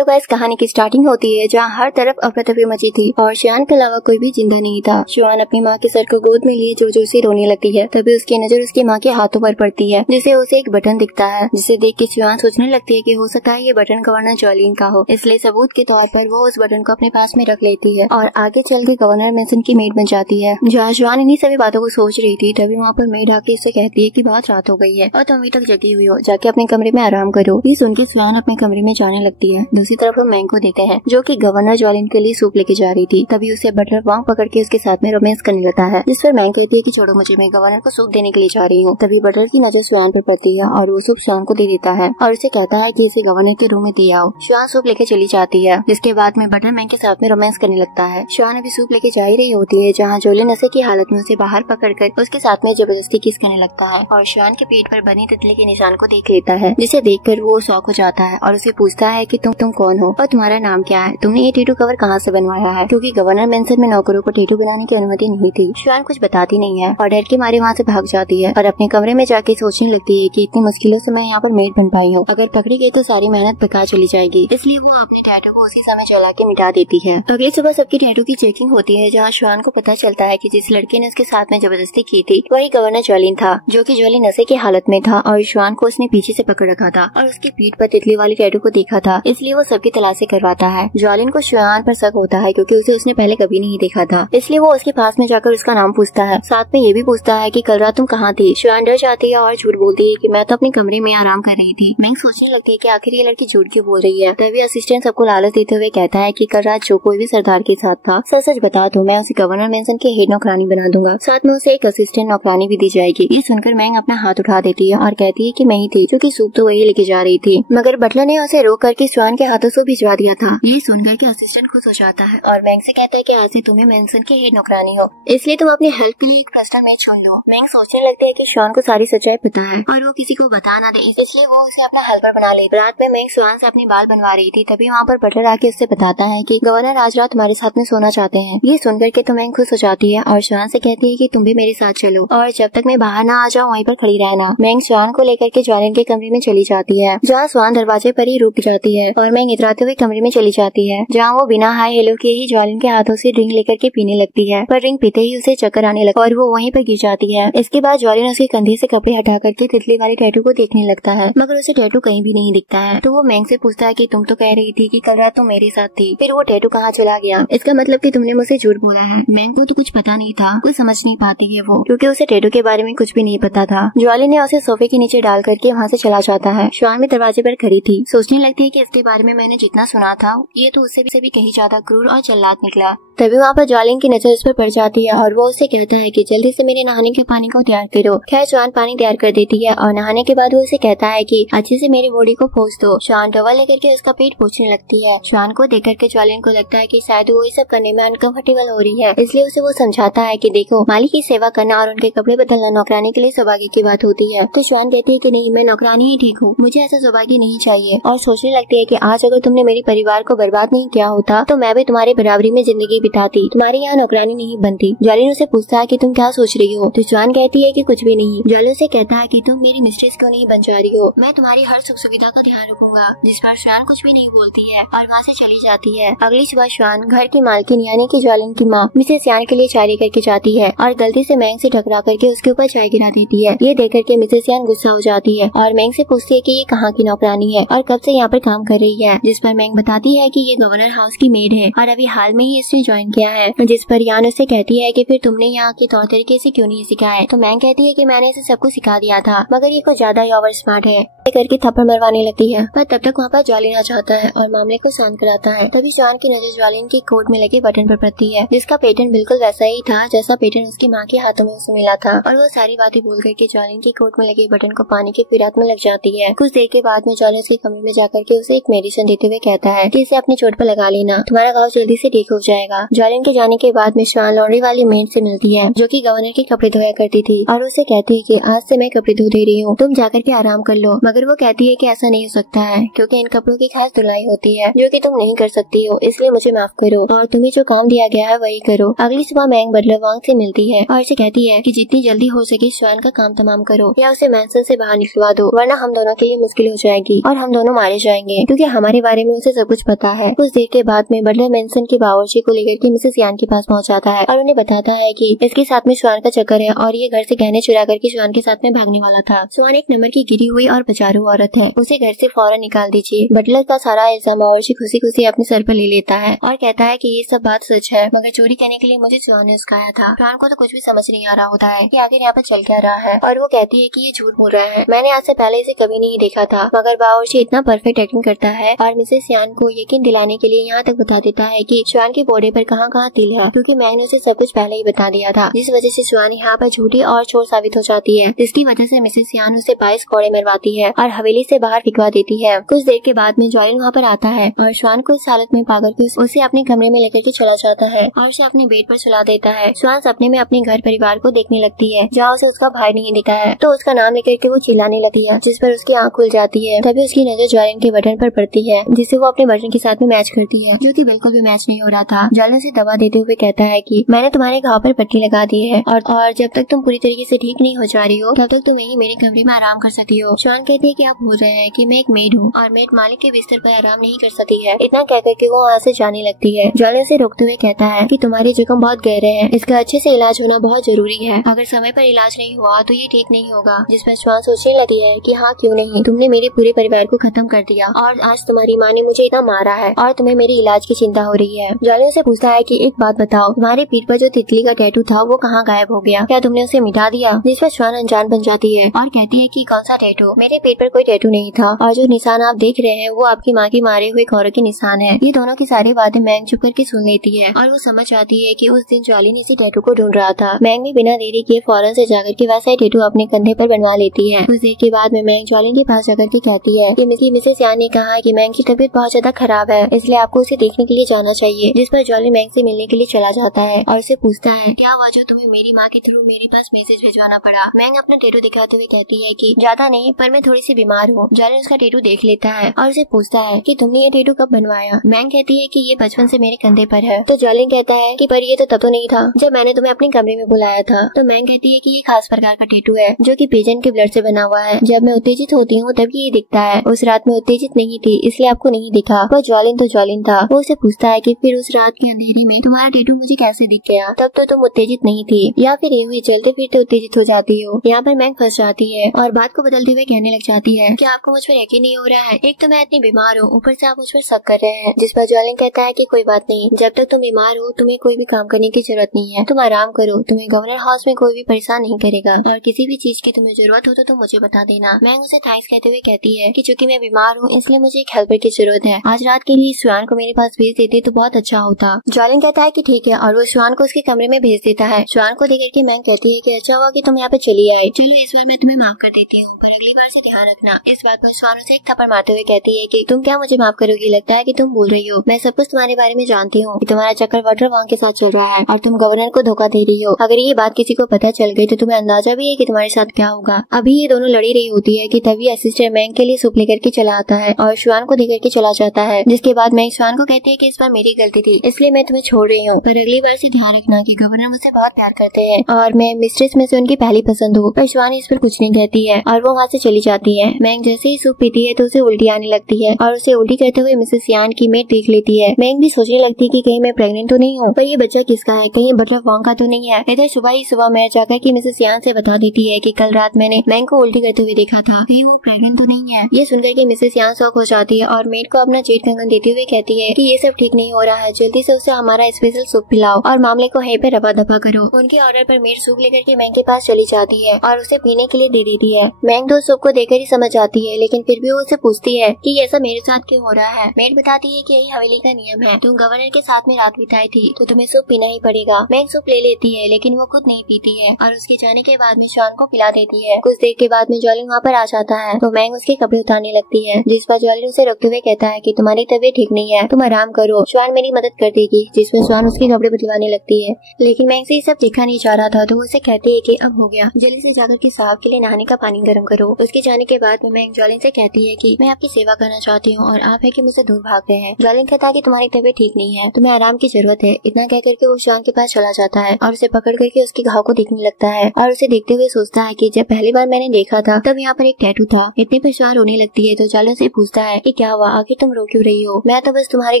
चलो गाइस, कहानी की स्टार्टिंग होती है जहाँ हर तरफ अफरा-तफरी मची थी और शियान के अलावा कोई भी जिंदा नहीं था। शियान अपनी माँ के सर को गोद में लिए जोर जोर से रोने लगती है। तभी उसकी नजर उसकी माँ के हाथों पर पड़ती है, जिसे उसे एक बटन दिखता है, जिसे देख के शियान सोचने लगती है कि हो सकता है ये बटन गवर्नर जॉलिन का हो। इसलिए सबूत के तौर पर वो उस बटन को अपने पास में रख लेती है और आगे चल के गवर्नर मेंसन की मेड बन जाती है। जहाँ शियान इन्हीं सभी बातों को सोच रही थी, तभी वहाँ पर मेड आके इससे कहती है कि बहुत रात हो गई है और तुम अभी तक जगी हुई हो, जाके अपने कमरे में आराम करो। ये सुनकर शियान अपने कमरे में जाने लगती है। दूसरी तरफ हम मैंग को देखते हैं जो कि गवर्नर जॉलिन के लिए सूप लेके जा रही थी। तभी उसे बटलर वांग पकड़ के उसके साथ में रोमांस करने लगता है, जिस पर मैंग कहती है कि छोड़ो मुझे, मैं गवर्नर को सूप देने के लिए जा रही हूँ। तभी बटलर की नजर शियान पर पड़ती है और वो सूप शियान को दे देता है और उसे कहता है कि इसे गवर्नर के रूम में दिया आओ। शियान सूप लेके चली जाती है, जिसके बाद में बटलर मैंग के साथ में रोमांस करने लगता है। शियान अभी सूप लेके जा ही रही होती है जहाँ जॉलिन नशे की हालत में उसे बाहर पकड़कर उसके साथ में जबरदस्ती किस करने लगता है और शियान के पीठ पर बनी तितली के निशान को देख लेता है, जिसे देखकर वो शॉक हो जाता है और उसे पूछता है कि तुम कौन हो और तुम्हारा नाम क्या है, तुमने ये टैटू कवर कहाँ से बनवाया है, क्योंकि गवर्नर मेंसन में नौकरों को टैटू बनाने की अनुमति नहीं थी। शियान कुछ बताती नहीं है और डर के मारे वहाँ से भाग जाती है और अपने कमरे में जाके सोचने लगती है कि इतनी मुश्किलों से मैं यहाँ पर मेड बन पाई हूँ, अगर पकड़ी गई तो सारी मेहनत बेकार चली जाएगी। इसलिए वो अपने टैटू को उसी समय जला के मिटा देती है। अगली सुबह सबकी टैटू की चेकिंग होती है, जहाँ शियान को पता चलता है कि जिस लड़के ने उसके साथ में जबरदस्ती की थी वही गवर्नर जॉलिन था, जो कि जॉलिन नशे की हालत में था और शियान को उसने पीछे से पकड़ रखा था और उसकी पीठ पर तितली वाली टैटू को देखा था। इसलिए वो सबकी तलाशी करवाता है। जॉलिन को शियान पर शक होता है क्योंकि उसे उसने पहले कभी नहीं देखा था, इसलिए वो उसके पास में जाकर उसका नाम पूछता है। साथ में ये भी पूछता है कि कल रात तुम कहाँ थी। शियान डर जाती है और झूठ बोलती है कि मैं तो अपने कमरे में आराम कर रही थी। मैंग सोचने लगती है कि आखिर ये लड़की झूठ क्यों बोल रही है। तभी असिस्टेंट सबको लालच देते हुए कहता है कि कल रात जो कोई भी सरदार के साथ था सच सच बता दो, मैं उसे गवर्नर मेंसन के हेड नौकरानी बना दूंगा, साथ में उसे एक असिस्टेंट नौकरानी भी दी जाएगी। ये सुनकर मैंग अपना हाथ उठा देती है और कहती है कि मैं ही थी, क्योंकि सूप तो वही लेके जा रही थी, मगर बटलर ने उसे रोक करके शियान के हाथों से भिजवा दिया था। ये सुनकर के असिस्टेंट खुश हो जाता है और मैंग से कहता है कि आज से तुम्हें मेंसन की हेड नौकरानी हो, इसलिए तुम अपनी हेल्प के लिए एक पर्सनल मैच चुन लो। मैंग सोचने लगती है कि शियान को सारी सच्चाई पता है और वो किसी को बता ना दे, इसलिए वो उसे अपना हेल्पर बना ले। रात में मैंग शियान से अपनी बाल बनवा रही थी, तभी वहाँ पर बटलर आके उससे बताता है कि गवर्नर आज रात हमारे साथ में सोना चाहते हैं। ये सुनकर के तो मैंग खुश हो जाती है और शियान से कहती है कि तुम भी मेरे साथ चलो और जब तक मैं बाहर ना आ जाऊँ वहीं पर खड़ी रहना। मैंग शियान को लेकर के जॉलिन के कमरे में चली जाती है, जहाँ शियान दरवाजे पर ही रुक जाती है और मैंग इतराते हुए कमरे में चली जाती है, जहाँ वो बिना हाय हेलो के ही जॉलिन के हाथों से ड्रिंक लेकर के पीने लगती है। पर ड्रिंक पीते ही उसे चक्कर आने लगता है और वो वहीं पर गिर जाती है। इसके बाद जॉलिन उसके कंधे से कपड़े हटा करके तितली वाली टैटू को देखने लगता है, मगर उसे टैटू कहीं भी नहीं दिखता है। तो वो मैंग से पूछता है कि तुम तो कह रही थी कि कल रात तुम मेरे साथ थी, फिर वो टैटू कहाँ चला गया, इसका मतलब कि तुमने मुझसे झूठ बोला है। मैंग को तो कुछ पता नहीं था, कुछ समझ नहीं पाती है वो, क्योंकि उसे टैटू के बारे में कुछ भी नहीं पता था। जॉलिन ने उसे सोफे के नीचे डाल करके वहाँ से चला जाता है। शियान भी दरवाजे पर खड़ी थी, सोचने लगती है कि इसके बारे में मैंने जितना सुना था ये तो उससे भी कहीं ज्यादा क्रूर और चालाक निकला। तभी वहाँ पर जॉलिन की नजर उस पर पड़ जाती है और वो उसे कहता है कि जल्दी से मेरे नहाने के पानी को तैयार करो। खैर शियान पानी तैयार कर देती है और नहाने के बाद वो उसे कहता है कि अच्छे से मेरी बॉडी को पोंछ दो। शियान टॉवल लेकर के उसका पेट पोंछने लगती है। शियान को देख करके जॉलिन को लगता है कि शायद वो ये सब करने में अनकंफर्टेबल हो रही है, इसलिए उसे वो समझाता है कि देखो मालिक की सेवा करना और उनके कपड़े बदलना नौकरानी के लिए सौभाग्य की बात होती है। तो शियान कहती है कि नहीं, मैं नौकरानी ही ठीक हूँ, मुझे ऐसा सौभाग्य नहीं चाहिए। और सोचने लगती है कि आज अगर तुमने मेरे परिवार को बर्बाद नहीं किया होता तो मैं भी तुम्हारे बराबरी में जिंदगी बिताती, तुम्हारे यहाँ नौकरानी नहीं बनती। जॉलिन उसे पूछता है कि तुम क्या सोच रही हो, तो शियान कहती है कि कुछ भी नहीं। जॉलिन से कहता है कि तुम मेरी मिस्ट्रेस क्यों नहीं बन जा रही हो, मैं तुम्हारी हर सुख सुविधा का ध्यान रखूंगा। जिस पर शियान कुछ भी नहीं बोलती है और वहाँ से चली जाती है। अगली सुबह शियान घर की मालकिन यानी कि जॉलिन की माँ मिसेस यान के लिए चाय लेकर के जाती है और गलती से मैंग से टकरा करके उसके ऊपर चाय गिरा देती है। ये देख करके मिसेस यान गुस्सा हो जाती है और मैंग से पूछती है कि ये कहाँ की नौकरानी है और कब से यहाँ पर काम कर रही है। जिस पर मैंग बताती है कि ये गवर्नर हाउस की मेड है और अभी हाल में ही इसने ज्वाइन किया है। जिस पर यान उससे कहती है कि फिर तुमने यहाँ के तौर तरीके से क्यों नहीं सिखाया। तो मैंग कहती है कि मैंने इसे सब कुछ सिखा दिया था, मगर ये कुछ ज्यादा ही ओवर स्मार्ट है करके थप्पड़ मरवाने लगती है। पर तब तक वहाँ पर जॉलिन आ जाता है और मामले को शांत कराता है। तभी शियान की नजर जॉलिन की कोट में लगे बटन पर पड़ती है, जिसका पैटर्न बिल्कुल वैसा ही था जैसा पैटर्न उसकी माँ के हाथों में उसे मिला था। और वो सारी बातें भूल करके जॉलिन की कोट में लगे बटन को पानी के फिराक में लग जाती है। कुछ देर के बाद में जॉलिन उसके कमरे में जाकर के उसे एक मेडिसिन देते हुए कहता है कि इसे अपनी चोट पर लगा लेना, तुम्हारा घाव जल्दी से ठीक हो जाएगा। जॉलिन के जाने के बाद में शियान लॉन्ड्री वाली मेड से मिलती है, जो कि गवर्नर के कपड़े धोया करती थी और उसे कहती है कि आज से मैं कपड़े धो दे रही हूँ, तुम जाकर के आराम कर लो। मगर मगर वो कहती है कि ऐसा नहीं हो सकता है क्योंकि इन कपड़ों की खास धुलाई होती है जो कि तुम नहीं कर सकती हो, इसलिए मुझे माफ करो और तुम्हें जो काम दिया गया है वही करो। अगली सुबह मैंग बटलर वांग से मिलती है और उसे कहती है कि जितनी जल्दी हो सके स्वान का काम तमाम करो या उसे मैंसन से बाहर निकलवा दो, वरना हम दोनों के लिए मुश्किल हो जाएगी और हम दोनों मारे जाएंगे क्योंकि हमारे बारे में उसे सब कुछ पता है। कुछ देर के बाद में बटलर मैंसन के बावर्ची को लेकर के मिसेस यान के पास पहुंच जाता है और उन्हें बताता है कि इसके साथ में स्वान का चक्कर है और ये घर से गहने चुरा करके स्वान के साथ में भागने वाला था। स्वान एक नंबर की गिरी हुई और बेचारू औरत है, उसे घर से फौरन निकाल दीजिए। बटलर का सारा इल्जाम बावर्ची खुशी खुशी अपने सर पर ले लेता है और कहता है कि ये सब बात सच है, मगर चोरी करने के लिए मुझे स्वान ने सिखाया था। स्वान को तो कुछ भी समझ नहीं आ रहा होता है कि आखिर यहाँ पर चल क्या रहा है और वो कहती है कि ये झूठ बोल रहा है, मैंने आज से पहले इसे कभी नहीं देखा था। मगर बावर्ची इतना परफेक्ट एक्टिंग करता है और मिसेस यान को यकीन दिलाने के लिए यहाँ तक बता देता है कि स्वान के बॉडी पर कहाँ कहाँ तिल है, क्योंकि मैंने उसे सब कुछ पहले ही बता दिया था, जिस वजह से स्वान यहाँ पर झूठी और चोर साबित हो जाती है। इसकी वजह से मिसेस यान उसे 22 कोड़े मरवाती है और हवेली से बाहर फिकवा देती है। कुछ देर के बाद में जॉलिन वहाँ पर आता है और स्वान को इस हालत में पाकर के उसे अपने कमरे में लेकर के चला जाता है और उसे अपने बेड पर सुला देता है। स्वान सपने में अपने घर परिवार को देखने लगती है जहाँ उसे उसका भाई नहीं दिखा है, तो उसका नाम लेकर के वो चिल्लाने लगती है, जिस पर उसकी आँख खुल जाती है। तभी उसकी नजर जॉलिन के बटन पर पड़ती है जिसे वो अपने बटन के साथ में मैच करती है, जो कि बिल्कुल भी मैच नहीं हो रहा था। जॉलिन से दवा देते हुए कहता है कि मैंने तुम्हारे घाव पर पट्टी लगा दी है और जब तक तुम पूरी तरीके से ठीक नहीं हो जा रही हो तब तक तुम यही मेरे कमरे में आराम कर सकती हो। स्वान कहती है कि आप भूल रहे हैं कि मैं एक मेड हूँ और मेड मालिक के बिस्तर पर आराम नहीं कर सकती है। इतना कहकर के वो वहाँ से जाने लगती है। जॉलिन से रोकते हुए कहता है कि तुम्हारे जख्म बहुत गहरे हैं, इसका अच्छे से इलाज होना बहुत जरूरी है, अगर समय पर इलाज नहीं हुआ तो ये ठीक नहीं होगा। जिस पर स्वान सोचने लगती है कि हाँ क्यों नहीं, तुमने मेरे पूरे परिवार को खत्म कर दिया और आज तुम्हारी माँ ने मुझे इतना मारा है और तुम्हें मेरी इलाज की चिंता हो रही है। जॉलिन से पूछता है कि एक बात बताओ, तुम्हारे पीठ पर जो तितली का टैटू था वो कहाँ गायब हो गया, क्या तुमने उसे मिटा दिया? जिस पर स्वान अनजान बन जाती है और कहती है कि कौन सा टैटू, मेरे पेट पर कोई टैटू नहीं था और जो निशान आप देख रहे हैं वो आपकी माँ की मारे हुए खौरों के निशान है। ये दोनों की सारी बातें मैंग चुप करके सुन लेती है और वो समझ जाती है कि उस दिन जॉलिन इसी टैटू को ढूंढ रहा था। मैंग भी बिना देरी किए फौरन से जाकर के वैसा टैटू अपने कंधे पर बनवा लेती है। कुछ देर के बाद में मैंग जॉलिन के पास जाकर के कहती है कि मिसेस यान ने कहा कि मैंग की तबीयत बहुत ज्यादा खराब है, इसलिए आपको उसे देखने के लिए जाना चाहिए। जिस पर जॉलिन मैंग से मिलने के लिए चला जाता है और उसे पूछता है क्या हुआ जो तुम्हें मेरी माँ के थ्रू मेरे पास मैसेज भिजवाना पड़ा। मैंग अपना टैटू दिखाते हुए कहती है कि ज्यादा नहीं पर मैं थोड़ी सी बीमार हूँ। जॉलिन उसका टैटू देख लेता है और उसे पूछता है कि तुमने ये टैटू कब बनवाया। मैंग कहती है कि ये बचपन से मेरे कंधे पर है। तो जॉलिन कहता है कि पर ये तो तब तो नहीं था जब मैंने तुम्हें अपने कमरे में बुलाया था। तो मैंग कहती है कि ये खास प्रकार का टैटू है जो कि पेशेंट के ब्लड से बना हुआ है, जब मैं उत्तेजित होती हूँ तब ये दिखता है। उस रात में उत्तेजित नहीं थी इसलिए आपको नहीं दिखा, वो जॉलिन तो जॉलिन था। वो उसे पूछता है कि फिर उस रात के अंधेरे में तुम्हारा टैटू मुझे कैसे दिख गया, तब तो तुम उत्तेजित नहीं थी या फिर ये हुई चलते फिरते उत्तेजित हो जाती हो। यहाँ पर मैंग फंस जाती है और बात को बदलते हुए कहने लग जाती है कि आपको मुझ पर यकीन नहीं हो रहा है, एक तो मैं इतनी बीमार हूँ ऊपर से आप मुझ पर शक कर रहे हैं। जिस पर जॉलिन कहता है कि कोई बात नहीं, जब तक तुम बीमार हो तुम्हें कोई भी काम करने की जरूरत नहीं है, तुम आराम करो, तुम्हें गवर्नर हाउस में कोई भी परेशान नहीं करेगा और किसी भी चीज की तुम्हें जरूरत हो तो तुम मुझे बता देना। मैंग उसे थैंक्स कहते हुए कहती है कि चूंकि मैं बीमार हूँ इसलिए मुझे एक हेल्पर की जरूरत है, आज रात के लिए स्वान को मेरे पास भेज देते तो बहुत अच्छा होता। जॉलिन कहता है कि ठीक है और वो स्वान को उसके कमरे में भेज देता है। स्वान को देख के मैंग कहती है कि अच्छा हुआ कि तुम यहाँ पे चली आई, चलो इस बार मैं तुम्हें माफ कर देती हूँ पर अगली बार से ध्यान रखना। इस बात पर स्वान उसे एक थप्पड़ मारते हुए कहती है कि तुम क्या मुझे माफ करोगी, लगता है कि तुम भूल रही हो, मैं सब कुछ तुम्हारे बारे में जानती हूँ, तुम्हारा चक्कर वाटर वांग के साथ चल रहा है और तुम गवर्नर को धोखा दे रही हो। अगर ये बात किसी को पता चल गई तो तुम्हें अंदाजा भी है कि तुम्हारे साथ क्या होगा। अभी ये दोनों लड़ी रही होती है कि तभी असिस्टेंट मैंग के लिए सूप लेकर के चला आता है और स्वान को देकर के चला जाता है। जिसके बाद मैंग स्वान को कहती है कि इस बार मेरी गलती थी इसलिए मैं तुम्हें छोड़ रही हूँ, पर अगली बार से ध्यान रखना कि गवर्नर मुझसे बहुत प्यार करते हैं और मैं मिस्ट्रेस में से उनकी पहली पसंद हूँ। पर स्वान इस पर कुछ नहीं कहती है और वो वहाँ से चली जाती है। मैंग जैसे ही सूप पीती है तो उसे उल्टी आने लगती है और उसे उल्टी करते हुए मिसेस यान की मेड देख लेती है। मैंग भी सोचने लगती है कि कहीं मैं प्रेग्नेंट तो नहीं हूँ, पर ये बच्चा किसका है, कहीं बटलर वांग का तो नहीं है। इधर सुबह ही सुबह मैं जाकर की मिसेस यान से बता देती है कि कल रात मैंने मैंग को उल्टी करते हुए देखा था, कहीं वो प्रेग्नेंट तो नहीं है। ये सुनकर के मिसेस यान शॉक हो जाती है और मेड को अपना जेट कंगन देते हुए कहती है कि ये सब ठीक नहीं हो रहा है, जल्दी से उसे हमारा स्पेशल सूप पिलाओ और मामले को यहीं पे रफा दफा करो। उनके ऑर्डर पर मेड सूप लेकर के मैंग के पास चली जाती है और उसे पीने के लिए दे देती है। मैंग तो सूप को देकर ही समझ जाती है लेकिन फिर भी वो उसे पूछती है कि ऐसा मेरे साथ क्यों हो रहा है। मेड बताती है कि यही हवेली का नियम है, तुम गवर्नर के साथ में रात बिताई थी तो तुम्हें सूप पीना ही पड़ेगा। मैंग सूप ले लेती है लेकिन वो खुद नहीं पीती है और उसके जाने के बाद में शॉन को पिला देती है। कुछ देर के बाद में जॉलिन वहाँ पर आ जाता है तो मैंग उसके कपड़े उतारने लगती है, जिस पर जॉलिन उसे रोकते हुए कहता है कि तुम्हारी तबीयत ठीक नहीं है, तुम आराम करो, शॉन मेरी मदद कर देगी। जिसमें शॉन उसके कपड़े बदलवाने लगती है लेकिन मैंग से ये सब देखा नहीं जा रहा था तो वो उसे कहती है कि अब हो गया, जल्दी से जाकर के साहब के लिए नहाने का पानी गर्म करो। उसके जाने जाने के बाद में मैंग जॉलिन से कहती है कि मैं आपकी सेवा करना चाहती हूँ और आप है कि मुझसे दूर भाग गए हैं। जॉलिन कहता है कि तुम्हारी तबीयत ठीक नहीं है, तुम्हें आराम की जरूरत है। इतना कह करके वो श्वान के पास चला जाता है और उसे पकड़ करके उसके घाव को देखने लगता है और उसे देखते हुए सोचता है कि जब पहली बार मैंने देखा था तब यहाँ पर एक टैटू था। इतनी पर श्वान रोने लगती है तो जॉलिन से पूछता है कि क्या हुआ, आखिर तुम रो क्यों रही हो? मैं तो बस तुम्हारे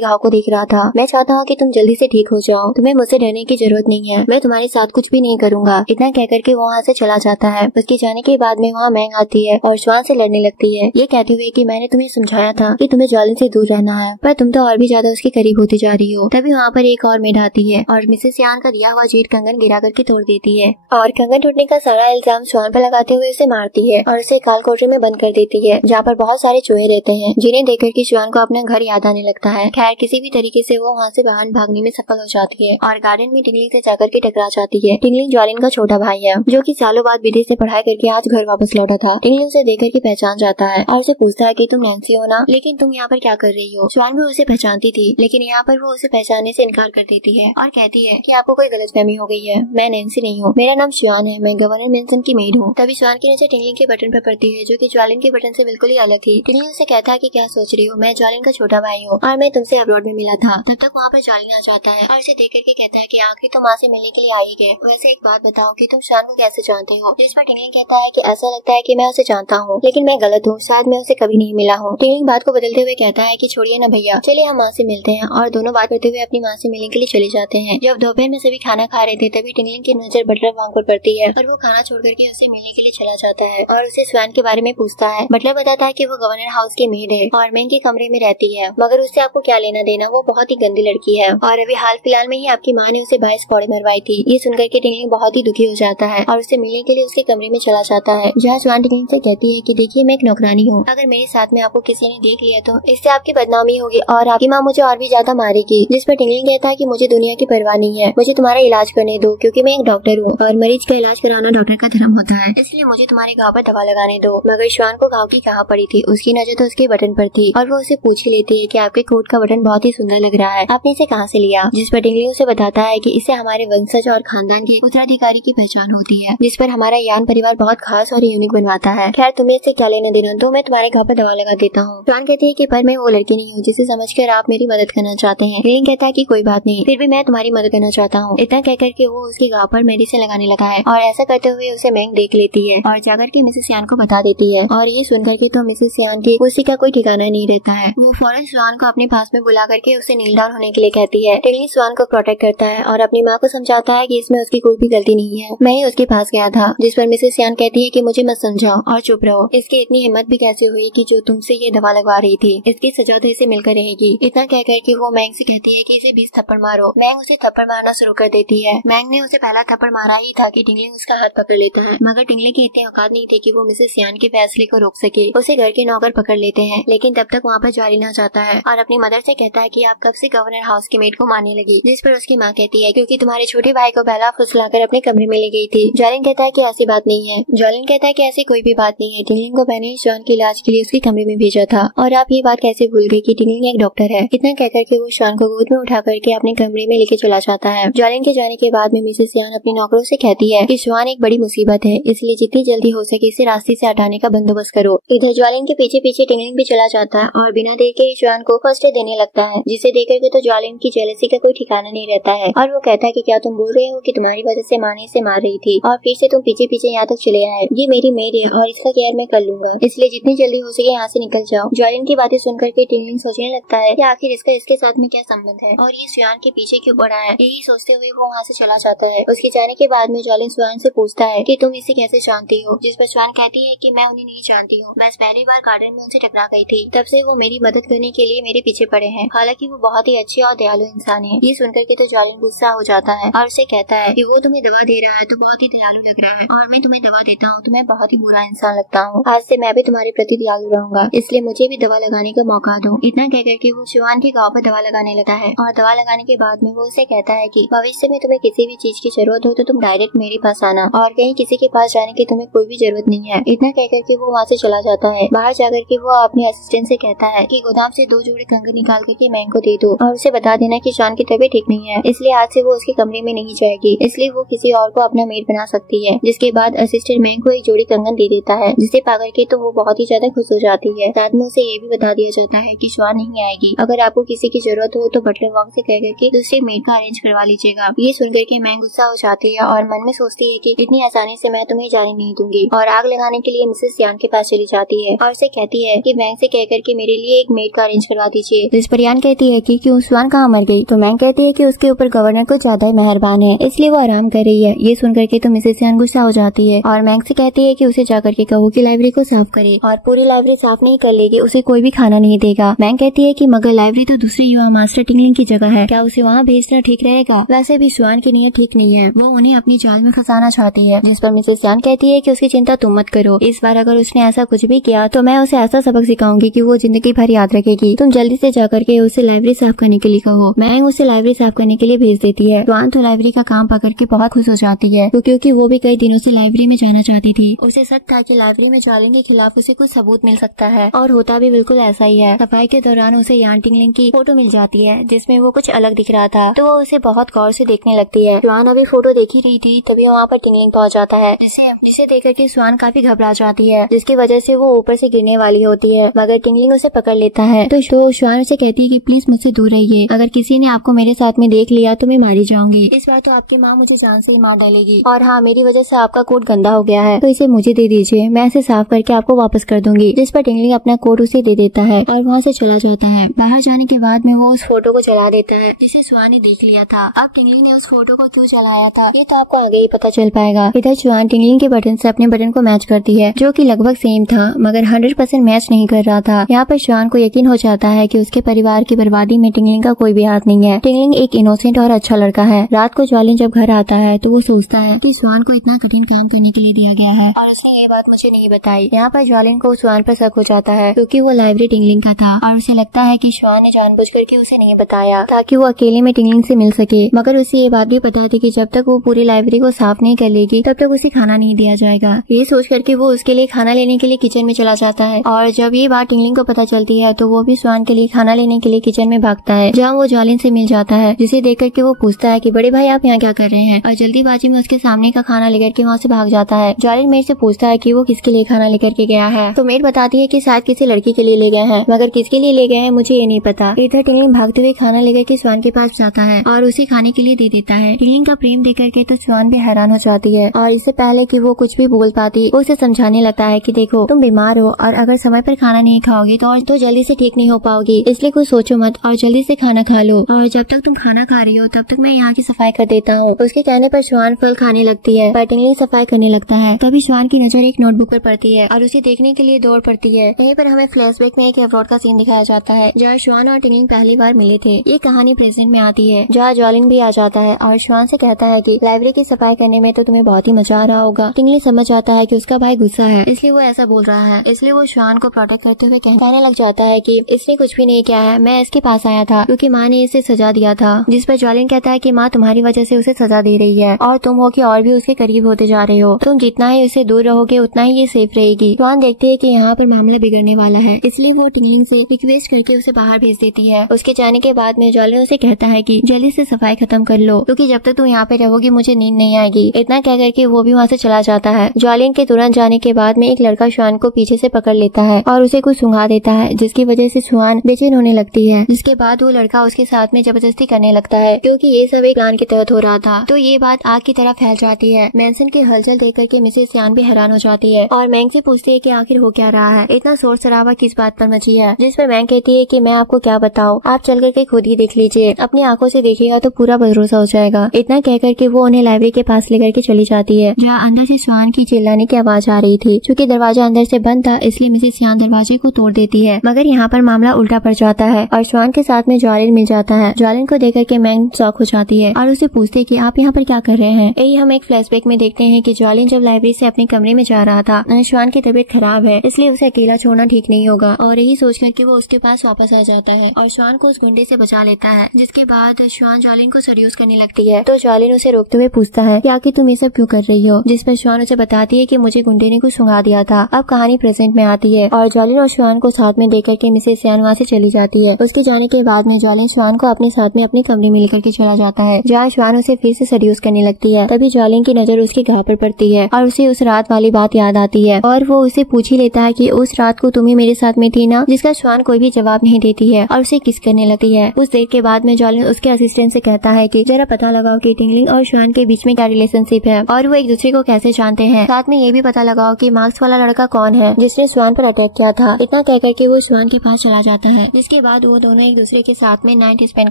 घाव को देख रहा था। मैं चाहता हूँ कि तुम जल्दी से ठीक हो जाओ, तुम्हें मुझसे डरने की जरूरत नहीं है, मैं तुम्हारे साथ कुछ भी नहीं करूंगा। इतना कह करके वो वहाँ से चला जाता है। उसके जाने के बाद में वहाँ मैंग आती है और श्वान से लड़ने लगती है, ये कहते हुए कि मैंने तुम्हें समझाया था कि तुम्हें जॉलिन से दूर रहना है, पर तुम तो और भी ज्यादा उसके करीब होती जा रही हो। तभी वहाँ पर एक और मेड आती है और मिसेस यान का दिया हुआ जेट कंगन गिरा करके तोड़ देती है और कंगन टूटने का सारा इल्जाम श्वान पर लगाते हुए उसे मारती है और उसे काल कोठरी में बंद कर देती है, जहाँ पर बहुत सारे चूहे रहते हैं, जिन्हें देख कर के श्वान को अपना घर याद आने लगता है। खैर किसी भी तरीके से वो वहाँ से बाहर भागने में सफल हो जाती है और गार्डन में टिंगलिंग से जाकर के टकरा जाती है। टिंगलिंग जॉलिन का छोटा भाई है जो कि सालों बाद विदेश से पढ़ाई करके आज घर वापस लौटा था। टिंगलिंग उसे देख करके पहचान जाता है और उसे पूछता है कि तुम नैन्सी हो ना, लेकिन तुम यहाँ पर क्या कर रही हो? श्वान भी उसे पहचानती थी, लेकिन यहाँ पर वो उसे पहचानने से इनकार कर देती है और कहती है कि आपको कोई गलतफहमी हो गई है, मैं नैन्सी नहीं हूँ, मेरा नाम श्वान है, मैं गवर्नर मेंसन की मेड हूँ। तभी श्वान की नजर टिंगलिंग के बटन पर पड़ती है जो कि जॉलिन के बटन से बिल्कुल ही अलग थी। टिंगलिंग उसे कहता है कि क्या सोच रही हो, मैं जॉलिन का छोटा भाई हूँ और मैं तुमसे अब्रॉड में मिला था। तब तक वहाँ पर जॉलिन आ जाता है और उसे देख करके कहता है कि आखिर तुम माँ से मिलने के लिए आई गए। वैसे एक बात बताओ कि तुम श्वान को कैसे जानते हो? जिस पर टिंगलिंग कहता है कि ऐसा लगता है कि मैं उसे जानता हूँ, लेकिन मैं गलत हूँ, शायद मैं उसे कभी नहीं मिला हूँ। टिंगलिंग बात को बदलते हुए कहता है कि छोड़िए ना भैया, चलिए हम माँ से मिलते हैं। और दोनों बात करते हुए अपनी माँ से मिलने के लिए चले जाते हैं। जब दोपहर में सभी खाना खा रहे थे तभी टिंगलिंग की नजर बटलर वांग पर पड़ती है और वो खाना छोड़ करके उससे मिलने के लिए चला जाता है और उसे श्वान के बारे में पूछता है। बटलर बताता है कि वो गवर्नर हाउस की मेड है और मैन के कमरे में रहती है, मगर उससे आपको क्या लेना देना, वो बहुत ही गंदी लड़की है और अभी हाल फिलहाल में ही आपकी माँ ने उसे 22 पौड़े मरवाई थी। ये सुनकर के टिंगलिंग बहुत ही दुखी हो जाता है और उससे मिलने के लिए उसके कमरे में चला जाता है, जहाँ श्वान टिंगलिंग से कहती है कि देखिए मैं एक नौकरानी हूँ, अगर मेरे साथ में आपको किसी ने देख लिया तो इससे आपकी बदनामी होगी और आपकी माँ मुझे और भी ज्यादा मारेगी। जिस पर टिंगलिंग कहता है कि मुझे दुनिया की परवाह नहीं है, मुझे तुम्हारा इलाज करने दो, क्योंकि मैं एक डॉक्टर हूँ और मरीज का इलाज कराना डॉक्टर का धर्म होता है, इसलिए मुझे तुम्हारे घाव पर दवा लगाने दो। मगर श्वान को घाव की कहाँ पड़ी थी, उसकी नजर तो उसके बटन पर थी और वो उसे पूछ ही लेती है कि आपके कोट का बटन बहुत ही सुंदर लग रहा है, आपने इसे कहाँ से लिया? जिस पर टिंगलिंग उसे बताता है कि इससे हमारे वंशज और खानदान के उत्तराधिकारी की पहचान होती है, जिस पर हमारा यान परिवार बहुत खास और यूनिक बनवाता है। खैर तुम्हें इससे क्या लेना देना, तो मैं तुम्हारे घाव पर दवा लगा देता हूँ। श्वान कहती है कि पर मैं वो लड़की नहीं हूँ जिसे समझकर आप मेरी मदद करना चाहते हैं। टिंगलिंग कहता है कि कोई बात नहीं, फिर भी मैं तुम्हारी मदद करना चाहता हूँ। इतना कहकर के वो उसके घाव पर मेडिसिन लगाने लगा है और ऐसा करते हुए उसे मैंग देख लेती है और जाकर के मिसेस यान को बता देती है और ये सुनकर के तो मिसेस यान की उसी का कोई ठिकाना नहीं रहता है। वो फौरन श्वान को अपने पास में बुला करके उसे नील डाउन होने के लिए कहती है। टिंगलिंग श्वान को प्रोटेक्ट करता है और अपनी माँ को समझाता है कि इसमें उसकी कोई भी गलती नहीं है, मैं ही उसके पास गया था। जिस पर मिसेस यान कहती है कि मुझे मत समझाओ और चुप रहो, इसकी इतनी हिम्मत भी कैसे हुई कि जो तुमसे ये दवा लगवा रही थी, इसकी सजा तो इसे मिलकर रहेगी। इतना कहकर के वो मैंग से कहती है कि इसे 20 थप्पड़ मारो। मैंग उसे थप्पड़ मारना शुरू कर देती है। मैंग ने उसे पहला थप्पड़ मारा ही था कि टिंगलिंग उसका हाथ पकड़ लेता है, मगर टिंगलिंग की इतनी औकात नहीं थी कि वो मिसेस यान के फैसले को रोक सके। उसे घर के नौकर पकड़ लेते हैं, लेकिन तब तक वहाँ पर जॉलिन आ जाता है और अपनी मदर से कहता है कि आप कब से गवर्नर हाउस की मेड को मारने लगी? जिस पर उसकी माँ कहती है क्योंकि तुम्हारे छोटे भाई को पहला फुसलाकर अपने कमरे में ले गई थी। जॉलिन कहता है कि ऐसी बात नहीं है। जॉलिन कहता है कि ऐसी कोई भी बात नहीं है, टिंगलिंग को मैंने श्वान के इलाज के लिए उसके कमरे में भेजा था और आप ये बात कैसे भूल गई कि टिंगलिंग एक डॉक्टर है? इतना कहकर के वो श्वान को गोद में उठा करके अपने कमरे में लेके चला जाता है। जॉलिन के जाने के बाद में मिसेस यान अपने नौकरों से कहती है कि श्वान एक बड़ी मुसीबत है, इसलिए जितनी जल्दी हो सके इसे रास्ते से हटाने का बंदोबस्त करो। इधर जॉलिन के पीछे पीछे टिंगलिंग भी चला जाता है और बिना देर के श्वान को फर्स्ट एड देने लगता है, जिसे देख करके तो जॉलिन की जेलसी का कोई ठिकाना नहीं रहता है और वो कहता है कि क्या तुम बोल रहे हो कि तुम्हारी वजह से माँ ने इसे मार रही थी और फिर से तुम पीछे पीछे यहाँ तक चले आए? ये मेरी मेड है और इसका केयर मैं कर लूंगा, इसलिए जितनी जल्दी हो सके यहाँ से निकल जाओ। जॉलिन की बातें सुनकर के टिंगलिंग सोचने लगता है कि आखिर इसका इसके साथ में क्या संबंध है और ये श्वान के पीछे क्यों पड़ा है। यही सोचते हुए वो वहाँ से चला जाता है। उसके जाने के बाद में जॉलिन श्वान से पूछता है कि तुम इसे कैसे जानती हो? जिस पर श्वान कहती है कि मैं उन्हें नहीं जानती हूँ, बस पहली बार गार्डन में उनसे टकरा गई थी, तब से वो मेरी मदद करने के लिए मेरे पीछे पड़े हैं। हालांकि वो बहुत ही अच्छे और दयालु इंसान है। ये सुनकर के तो जॉलिन गुस्सा हो जाता है और उसे कहता है कि वो तुम्हें दवा दे रहा है तो बहुत ही दयालु लग रहा है और मैं तुम्हें दवा देता हूँ तो मैं बहुत ही बुरा इंसान लगता हूँ। आज से मैं भी तुम्हारे प्रति दयालु रहूंगा, इसलिए मुझे भी दवा लगाने का मौका दो। इतना कहकर के वो श्वान के गाँव पर दवा लगाने लगता है और दवा लगाने के बाद में वो उसे कहता है कि भविष्य में तुम्हें किसी भी चीज की जरूरत हो तो तुम डायरेक्ट मेरे पास आना और कहीं किसी के पास जाने की तुम्हें कोई भी जरूरत नहीं है। इतना कहकर के वो वहाँ से चला जाता है। बाहर जाकर के वो अपने असिस्टेंट से कहता है कि गोदाम से 2 जोड़े कंगन निकाल करके मैंग को दे दो और उसे बता देना कि श्वान की तबीयत ठीक नहीं है, इसलिए आज से वो उसके कमरे में नहीं जाएगी, इसलिए वो किसी और को अपना मेड बना सकती है। जिसके बाद असिस्टेंट मैंग को एक जोड़ी कंगन दे देता है, जिस जिसे पाकर के तो वो बहुत ही ज्यादा खुश हो जाती है। साथ में उसे ये भी बता दिया जाता है कि श्वान नहीं आएगी, अगर आपको किसी की जरूरत हो तो बटलर वॉन्ग से कह करके दूसरे मेड का अरेंज करवा लीजिएगा। ये सुनकर के मैंग गुस्सा हो जाती है और मन में सोचती है कि इतनी आसानी से मैं तुम्हें जाने नहीं दूंगी, और आग लगाने के लिए मिसेस यान के पास चली जाती है और उसे कहती है कि मैंग से कह करके मेरे लिए एक मेड का अरेंज करवा दीजिए। जिस पर यान कहती है कि क्यों, श्वान कहाँ मर गई? तो मैंग कहती है कि उसके ऊपर गवर्नर कुछ ज्यादा ही मेहरबान है, इसलिए वो आराम कर रही है। ये सुनकर के तो मिसेस यान गुस्सा हो जाती है और मैंग से कहती है कि उसे जाकर के कहो कि लाइब्रेरी को साफ करे, और पूरी लाइब्रेरी साफ नहीं कर लेगी उसे कोई भी खाना नहीं देगा। मैंग कहती है कि मगर लाइब्रेरी तो दूसरे युवा मास्टर टिंगलिंग की जगह है, क्या उसे वहाँ भेजना ठीक रहेगा? वैसे भी श्वान की नीयत ठीक नहीं है, वो उन्हें अपनी जाल में फंसाना चाहती है। जिस पर मिसेस यान कहती है कि उसकी चिंता तुम मत करो, इस बार अगर उसने ऐसा कुछ भी किया तो मैं उसे ऐसा सबक सिखाऊंगी कि वो जिंदगी भर याद रखेगी। तुम जल्दी से जाकर के उसे लाइब्रेरी साफ करने के लिए कहो। मैंग उसे लाइब्रेरी साफ करने के लिए भेज देती है। श्वान तो लाइब्रेरी का काम पकड़ के बहुत खुश हो जाती है, क्योंकि वो भी कई दिनों से लाइब्रेरी में जाना चाहती थी। उसे शक था कि लाइब्रेरी में जालिन के खिलाफ उसे कुछ सबूत मिल सकता है, और होता भी बिल्कुल ऐसा ही है। सफाई के दौरान उसे यान टिंगलिंग की फोटो मिल जाती है जिसमें वो कुछ अलग दिख रहा था, तो वो उसे बहुत गौर से देखने लगती है। श्वान अभी फोटो देख ही रही थी तभी वहाँ पर टिंगलिंग पहुँच जाता है, जिसे देखकर के श्वान काफी घबरा जाती है, जिसकी वजह से वो ऊपर से गिरने वाली होती है, मगर टिंगलिंग उसे पकड़ लेता है। तो श्वान उसे कहती है कि प्लीज मुझसे दूर रहिए, अगर किसी ने आपको मेरे साथ में देख लिया तो मैं मारी जाऊंगी। इस बार तो आपकी माँ मुझे जान से ही मार डालेगी, और हाँ, मेरी वजह से आपका कोट गंदा हो गया है तो इसे मुझे दे दीजिए, मैं इसे साफ करके आपको वापस कर दूंगी। जिस पर टिंगलिंग अपना कोट उसे दे देता है और वहाँ से चला जाता है। बाहर जाने के बाद में वो उस फोटो को जला देता है जिसे श्वान ने देख लिया था। अब टिंगलिंग ने उस फोटो को क्यों जलाया था ये तो आपको आगे ही पता चल पाएगा। इधर श्वान टिंगलिंग के बटन से अपने बटन को मैच करती है, जो कि लगभग सेम था मगर 100% मैच नहीं कर रहा था। यहाँ पर श्वान को यकीन हो जाता है कि उसके परिवार की बर्बादी में टिंगलिंग का कोई भी हाथ नहीं है। टिंगलिंग एक इनोसेंट और अच्छा लड़का है। रात को ज्वालिन जब घर आता है तो वो सोचता है कि श्वान को इतना कठिन काम करने के लिए दिया गया है और उसने ये बात मुझे नहीं बताई। यहाँ पर ज्वालिन को श्वान पर शक हो जाता है क्योंकि वो लाइब्रेरी टिंगलिंग का था, और उसे लगता है कि श्वान ने जानबूझ करके उसे नहीं बताया ताकि वो अकेले में टिंगलिंग से मिल सके। मगर उसे ये बात भी पता थी कि जब तक वो पूरी लाइब्रेरी को साफ नहीं कर लेगी तब तक उसे खाना नहीं दिया जाएगा। ये सोच करके वो उसके लिए खाना लेने के लिए किचन में चला जाता है, और जब ये बात टिंगलिंग को पता चलती है तो वो भी श्वान के लिए खाना लेने के लिए किचन में भागता है, जहाँ वो ज्वालिन से मिल जाता है, जिसे देख करके वो पूछता है कि बड़े भाई आप यहाँ क्या कर रहे हैं, और जल्दीबाजी में उसके सामने का खाना लेकर के वहाँ से भाग जाता है। ज्वालिन मेड से पूछता है कि वो किसके लिए खाना लेकर के गया है, तो मेड बताती है कि शायद किसी लड़की के लिए ले गए हैं, मगर किसके लिए ले गए हैं मुझे ये नहीं पता। इधर टिंगलिंग भागते हुए खाना लेकर के श्वान के पास जाता है और उसे खाने के लिए दे देता है। टिंगलिंग का प्रेम देख करके तो श्वान भी हैरान हो जाती है, और इससे पहले कि वो कुछ भी बोल पाती वो उसे समझाने लगता है कि देखो तुम बीमार हो और अगर समय पर खाना नहीं खाओगी तो जल्दी से ठीक नहीं हो पाओगी, इसलिए कुछ सोचो मत और जल्दी से खाना खा लो, और जब तक तुम खाना खा रही हो तब तक मैं यहाँ की सफाई कर देता हूँ। उसके कहने पर श्वान फल खाने लगती है, पर टिंगलिंग सफाई करने लगता है। तभी श्वान की नजर एक नोटबुक पर पड़ती है और उसे देखने के लिए दौड़ पड़ती है। यहीं पर हमें फ्लैशबैक में एक अब्रॉड का सीन दिखाया जाता है जहाँ श्वान और टिंगलिंग पहली बार मिले थे। ये कहानी प्रेजेंट में आती है जहाँ ज्वालिन भी आ जाता है और श्वान से कहता है कि लाइब्रेरी की सफाई करने में तो तुम्हें बहुत ही मजा आ रहा होगा। टिंगलिंग समझ जाता है कि उसका भाई गुस्सा है इसलिए वो ऐसा बोल रहा है, इसलिए वो श्वान को प्रोटेक्ट करते हुए कहने लग जाता है कि इसने कुछ भी नहीं किया है, मैं इसके पास आया था क्योंकि माँ ने इसे सजा दिया था। जिस पर ज्वालिन कहता है कि माँ तुम्हारी वजह से उसे सजा दे रही है और तुम हो कि और भी उसके करीब होते जा रहे हो, तुम जितना ही उससे दूर रहोगे उतना ही ये सेफ रहेगी। श्वान देखते है कि यहाँ पर मामला बिगड़ने वाला है, इसलिए वो टिंगलिंग से रिक्वेस्ट करके उसे बाहर भेज देती है। उसके जाने के बाद में ज्वालिन उसे कहता है कि जल्दी से सफाई खत्म कर लो क्योंकि जब तक तुम यहाँ पे रहोगी मुझे नींद नहीं आएगी। इतना कह करके वो भी वहाँ से चला जाता है। ज्वालिन के तुरंत जाने के बाद में एक लड़का श्वान को पीछे से पकड़ लेता है और उसे कुछ सुंघा देता है, जिसकी वजह से श्वान बेचैन होने लगती है। जिसके बाद वो लड़का उसके साथ में जबरदस्ती करने लगता है क्योंकि ये सब एक प्लान के तहत हो रहा था। तो ये बात आग की तरह फैल जाती है। मैंसन की हलचल देख करके मिसेस यान भी हैरान हो जाती है और मैंग से पूछती है कि आखिर हो क्या रहा है, इतना शोर शराबा किस बात पर मची है। जिस पर मैंग कहती है कि मैं आपको क्या बताऊं, आप चल करके खुद ही देख लीजिए, अपनी आंखों से देखिएगा तो पूरा भरोसा हो जाएगा। इतना कह करके वो उन्हें लाइब्रेरी के पास लेकर के चली जाती है जहाँ अंदर से श्वान की चिल्लाने की आवाज आ रही थी। चूँकि दरवाजा अंदर से बंद था इसलिए मिसेस यान दरवाजे को तोड़ देती है, मगर यहाँ पर मामला उल्टा पड़ जाता है और श्वान के साथ में ज्वालिन मिल जाता है। ज्वालिन को देख करके मैंग शॉक हो जाती है और उसे पूछते है कि आप यहाँ पर क्या कर रहे हैं। यही हम एक फ्लैशबैक में देखते हैं कि ज्वालिन जब लाइब्रेरी से अपने कमरे में जा रहा था, श्वान की तबीयत खराब है इसलिए उसे अकेला छोड़ना ठीक नहीं होगा, और यही सोच करके वो उसके पास वापस आ जाता है और श्वान को उस गुंडे से बचा लेता है। जिसके बाद श्वान ज्वालिन को सड्यूस करने लगती है तो ज्वालिन उसे रोकते हुए पूछता है कि आखिर तुम ये सब क्यों कर रही हो। जिस पर श्वान उसे बताती है कि मुझे गुंडे ने कुछ सुंघा दिया था। अब कहानी प्रेजेंट में आती है और ज्वालिन और श्वान को साथ में देख करके मिसेस यान वहाँ से चली जाती है। उसके जाने के बाद में ज्वालिन श्वान को अपने साथ में अपने कमरे में लेकर के चला जाता है जहाँ श्वान उसे फिर से सड्यूस करने लगती है। तभी ज्वालिन की नजर उसके घाव पर पड़ती है और उसे उस रात वाली बात याद आती होती है और वो उसे पूछ ही लेता है कि उस रात को तुम्हें मेरे साथ में थी ना, जिसका श्वान कोई भी जवाब नहीं देती है और उसे किस करने लगती है। उस देर के बाद में जॉलिन उसके असिस्टेंट से कहता है कि जरा पता लगाओ कि टिंगलिंग और श्वान के बीच में क्या रिलेशनशिप है और वो एक दूसरे को कैसे जानते हैं। साथ में ये भी पता लगाओ कि मार्क्स वाला लड़का कौन है जिसने श्वान पर अटैक किया था। इतना कहकर के वो श्वान के पास चला जाता है, जिसके बाद वो दोनों एक दूसरे के साथ में नाइट स्पेंड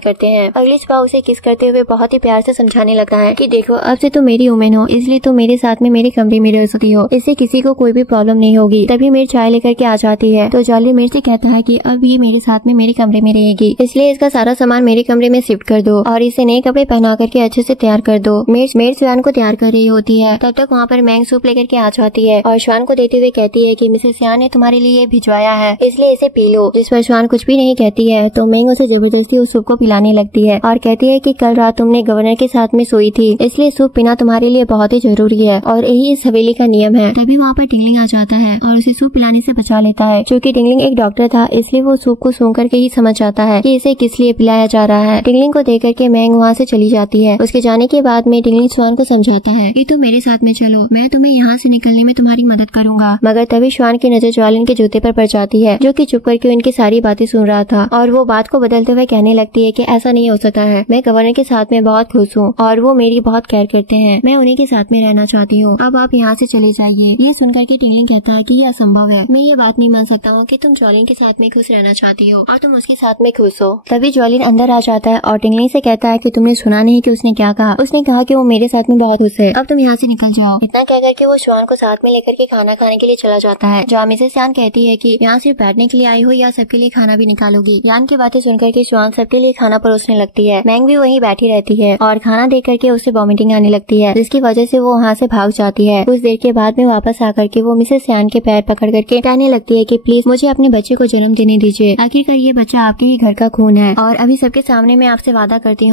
करते हैं। अगली सुबह उसे किस करते हुए बहुत ही प्यार से समझाने लगता है कि देखो अब से तुम मेरी वुमेन हो, इसलिए तुम मेरे साथ में मेरे कमरे में रह सकती हो, इससे किसी को कोई भी प्रॉब्लम नहीं होगी। तभी मेरी चाय लेकर के आ जाती है तो जॉली मेरे से कहता है कि अब ये मेरे साथ में मेरे कमरे में रहेगी, इसलिए इसका सारा सामान मेरे कमरे में शिफ्ट कर दो और इसे नए कपड़े पहना करके अच्छे से तैयार कर दो। मेड श्वान को तैयार कर रही होती है, तब तक वहाँ पर मैंग सूप लेकर के आ जाती है और श्वान को देते हुए कहती है कि मिसेस श्वान ने तुम्हारे लिए भिजवाया है, इसलिए इसे पी लो। जिस पर श्वान कुछ भी नहीं कहती है तो मैंग उसे जबरदस्ती उस सूप को पिलाने लगती है और कहती है कि कल रात तुमने गवर्नर के साथ में सोई थी, इसलिए सूप पीना तुम्हारे लिए बहुत ही जरूरी है और यही इस हवेली का नियम है। तभी वहाँ पर टिंगलिंग आ जाता है और उसे सूप पिलाने से बचा लेता है। क्योंकि टिंगलिंग एक डॉक्टर था इसलिए वो सूप को सूंघ करके ही समझ जाता है कि इसे किस लिए पिलाया जा रहा है। टिंगलिंग को देख करके मैंग वहाँ से चली जाती है। उसके जाने के बाद में टिंगलिंग श्वान को समझाता है कि तुम मेरे साथ में चलो, मैं तुम्हें यहाँ से निकलने में तुम्हारी मदद करूंगा। मगर तभी श्वान की नजर जॉलिन के जूते पर पड़ जाती है, जो कि चुप करके उनकी सारी बातें सुन रहा था और वो बात को बदलते हुए कहने लगती है कि ऐसा नहीं हो सकता है, मैं गवर्नर के साथ में बहुत खुश हूँ और वो मेरी बहुत केयर करते हैं, मैं उन्हीं के साथ में रहना चाहती हूँ, अब आप यहाँ से चले जाइए। ये सुनकर के टिंगलिंग कहता है कि ये असंभव है, मैं ये बात नहीं मान सकता हूँ कि तुम जॉलिन के साथ में खुश रहना चाहती हो और तुम उसके साथ में खुश हो। तभी जॉलिन अंदर आ जाता है और टिंगलिंग से कहता है कि तुमने सुना नहीं कि उसने क्या कहा, उसने कहा कि वो मेरे साथ में बहुत खुश है, अब तुम यहाँ से निकल जाओ। इतना कहकर के वो श्वान को साथ में लेकर के खाना खाने के लिए चला जाता है, जहाँ मिसेस यान कहती है कि यहाँ सिर्फ बैठने के लिए आई हो या सबके लिए खाना भी निकालोगी। यान की बातें सुनकर के श्वान सबके लिए खाना परोसने लगती है। मैंग भी वहीं बैठी रहती है और खाना देख करके उसे वॉमिटिंग आने लगती है, जिसकी वजह से वो वहाँ से भाग जाती है। कुछ देर के बाद में वापस आकर के वो मिसेस यान के पैर पकड़ करके कहने लगती है कि प्लीज मुझे अपने बच्चे को जन्म देने दीजिए, आखिरकार ये बच्चा आपके ही घर का खून है और अभी सबके सामने मैं आपसे वादा करती